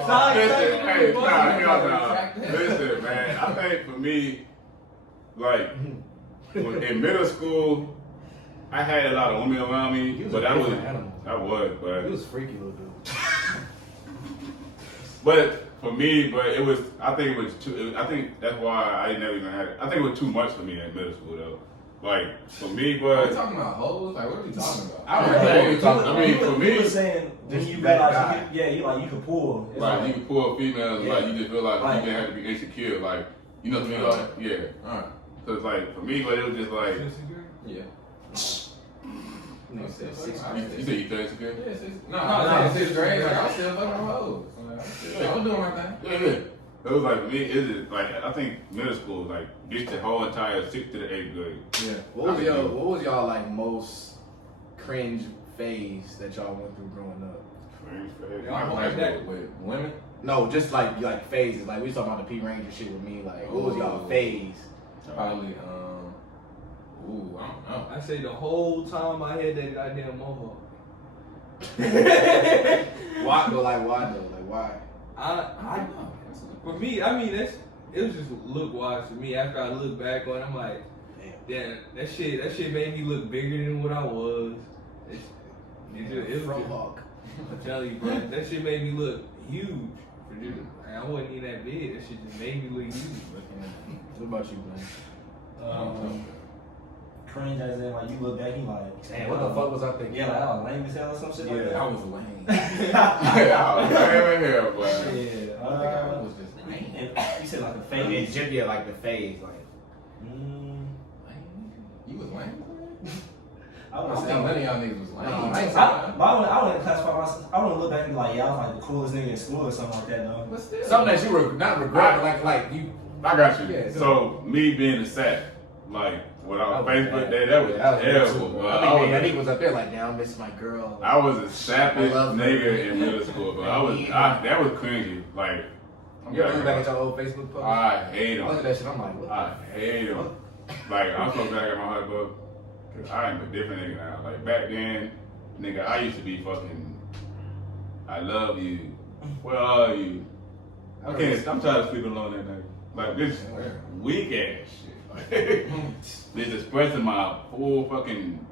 Listen, man. I think for me, like, in middle school, I had a lot of women around me, but I was, but He was freaky little dude. But for me, it was. I think it was too. I think that's why I never even had. I think it was too much for me in middle school though. Like for me, Are but we talking about hoes? Like, what are we talking about? I don't know what you're talking about. I mean, for You me, were saying when Just you that realize guy. you could pull. It's like you can pull females, Yeah. like you just feel like Like- you didn't have to be insecure, like you know what I mean? Like, yeah. Alright. So it's like for me, but it was just like Yeah. You know, 6th you grade. said you felt insecure. Yeah, 6th grade. Like, I was still fucking hoes. Like, I was doing my thing. Yeah. It was like for me, it's just like I think middle school like gets the whole entire 6th to the 8th grade. Yeah. What was y'all like most cringe phase that y'all went through growing up? Cringe phase. Yeah, I don't like that. With women? No, just like phases. Like we was talking about the P Ranger shit with me. Like, what was y'all phase? Probably, I don't know. I say the whole time I had that goddamn mohawk. Why though? Like why? I for me, I mean it was just look wise for me. After I look back on it, I'm like, damn, that shit made me look bigger than what I was. It was Hawk. I'm telling you, bro, that shit made me look huge. For just, I wasn't even that big. That shit just made me look huge. What about you, man? Cringe as in like you look back, you like, Damn, what the fuck was I thinking? Yeah, like I was lame as hell or some shit like that. I was lame. I was lame in here, boy. Yeah, I was just lame. and you said like a phase. Yeah, like the phase, like. You was lame? I I would don't say think none of y'all niggas was lame. No, I ain't I wouldn't classify myself. I wouldn't look back and be like, yeah, I was like the coolest nigga in school or something like that though. But still. Something that you were not regret, but like you. I got you. Yeah, so me being a sap, like without Facebook day, that was Yeah, terrible, bro. I think was up there like, now I miss my girl. I was a sappy I love nigga in middle school, but that was cringy. Like, You ever look back at your old Facebook post? I hate I look at them. that shit, I'm like, what? I hate them. Like, I'm so glad I got my heart, bro. Cause I am a different nigga now. Like back then, nigga, I used to be fucking. I love you. Where are you? I'm tired of sleeping alone at night. Like this weak ass shit. Like, this expressing my full fucking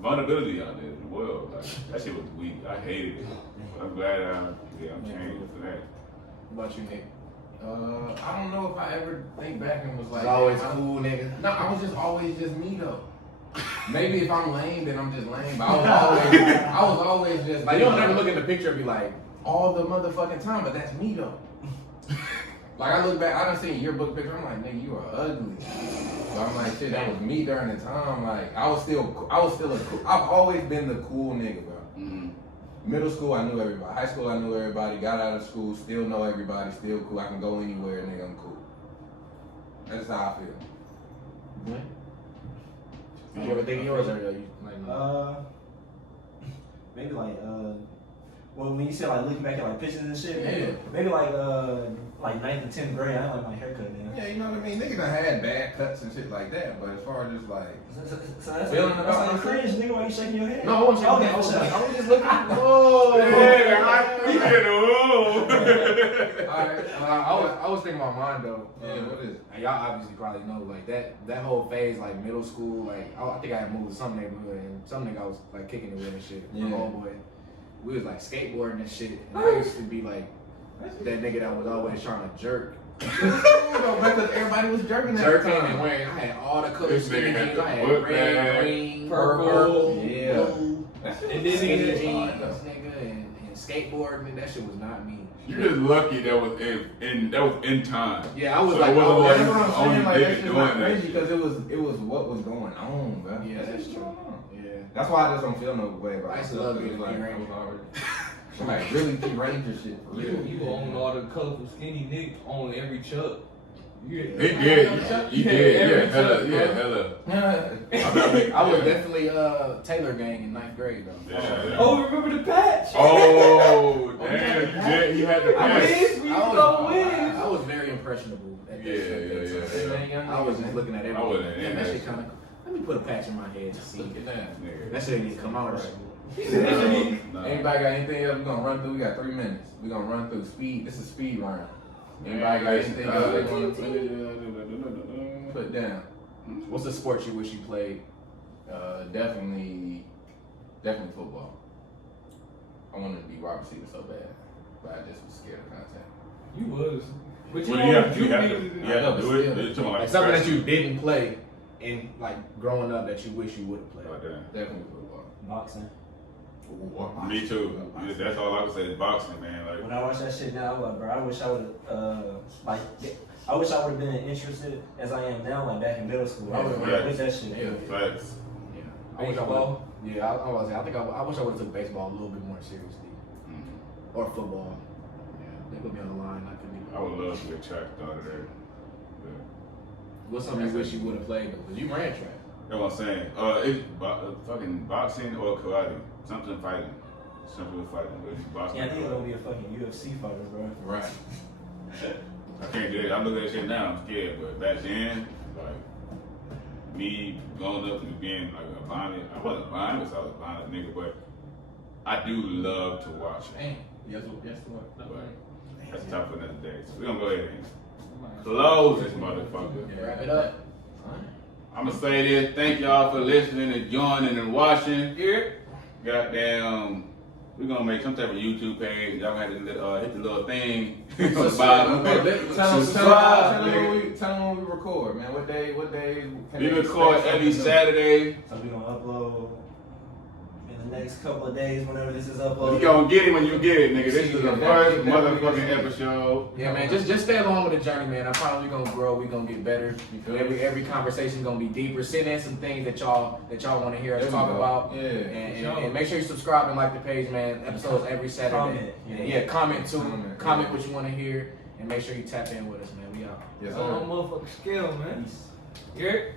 vulnerability out there in the world. Like that shit was weak. I hated it. But I'm glad I'm changed for that. What about you, Nick? I don't know if I ever think back and was like, It's always damn, cool, nigga. No, I was just always just me though. Maybe if I'm lame, then I'm just lame. But I was always just Like, you don't never look in the picture and be like, all the motherfucking time, but that's me though. Like I look back, I done seen your book picture. I'm like, nigga, you are ugly. So I'm like, shit, that was me during the time. Like I was still a cool. I've always been the cool nigga, bro. Mm-hmm. Middle school, I knew everybody. High school, I knew everybody. Got out of school, still know everybody. Still cool. I can go anywhere, nigga. I'm cool. That's how I feel. did you ever think of yours or you like, Maybe like well when you said like looking back at like pictures and shit, Yeah. maybe like 9th and 10th grade, I didn't like my haircut then. Yeah, you know what I mean? Niggas done had bad cuts and shit like that, but as far as just like So that's feeling like about cringe, nigga. Why you shaking your head? No, I wasn't Okay, I was okay. just looking. Whoa! Yeah, I in the room. I was thinking about mine though. yeah, what is it? And y'all obviously probably know like that whole phase, like middle school, like I think I had moved to some neighborhood and some nigga I was like kicking it with and shit. Yeah. My homeboy, we was like skateboarding and shit, and I used to be like that nigga that was always trying to jerk. Because everybody was jerking at the Jerking and time. wearing, I had all the colors, This skinny nigga had jeans, the I had foot red, bag, green, purple, yeah. And then Skinny nigga, jeans, nigga, and skateboarding, and that shit was not me. You just lucky that was in time. Yeah, I was So like, it wasn't oh, like That's you what was I'm saying. only Like that nigga shit's doing not that crazy shit. because it was what was going on, bro. Yeah, that's true. Yeah. That's why I just don't feel no way about I used to myself, love being because, a like, I P-Ranger. was already like really P-Ranger shit for real. you own all the colorful skinny Nick on every chuck. He did. Yeah, hella. I was definitely Taylor gang in 9th grade though. Yeah. Oh, remember the patch? Oh, damn, you did. He had the I patch. Wiz, we used to go Wiz. I was very impressionable. At Yeah, yeah. I was just looking at I everything. wasn't in Damn, that that shit kind of. Let me put a patch in my head to see. Nigga. That shit didn't come out right. Nah. Anybody got anything else? We're gonna run through. We got 3 minutes. We're gonna run through speed. This is speed round. Anybody got anything else they want to put down? What's a sport you wish you played? Definitely football. I wanted to be wide receiver so bad, but I just was scared of contact. You was. But Well, you you know, have to do it. It's talking Like like something that scratch. you didn't play in like growing up that you wish you would have played. Like that. Definitely football. Boxing. Me too. Yeah, that's all I would say is boxing, man. Like, When I watch that shit now, I'm like, bro, I wish I would I wish I would have been interested as I am now, like back in middle school. I would have Yeah. with that shit. Yeah. facts. Yeah. I wish I Baseball? would. Yeah, I was. I think I wish I would have took baseball a little bit more seriously, or football. Yeah, they put me on the line. I couldn't. I would love to get track started there. What's something you wish you would have played though? Because you ran track. That's what I'm saying. It's fucking boxing or karate. Something fighting. Simple fighting with Boston. Yeah, I think it's gonna be a fucking UFC fighter, bro. Right. I can't do it. I look at that shit now, I'm scared. But back then, like, me growing up and being like a violent, I wasn't violent, I was a violent nigga, but I do love to watch it. Damn. Yes, what? But that's tough for another day. So we're gonna go ahead and close this motherfucker. Yeah. Wrap it up. I'm gonna say this, thank y'all for listening and joining and watching. Goddamn, we're gonna make some type of YouTube page. Y'all gonna have to hit the little thing on the bottom. Tell them when we record, man. What day? We record every Saturday. So we're gonna upload in the next couple of days, whenever this is uploaded. You gonna get it when you get it, nigga. This is the first motherfucking episode. Yeah, man, just stay along with the journey, man. I promise we're gonna grow, we're gonna get better. Every conversation gonna be deeper. Send in some things that y'all want to hear us talk about. Yeah. And make sure you subscribe and like the page, man. Episodes every Saturday. Comment too. Comment what you want to hear, and make sure you tap in with us, man. We out. Yes, On sir. a motherfucking scale, man. Eric?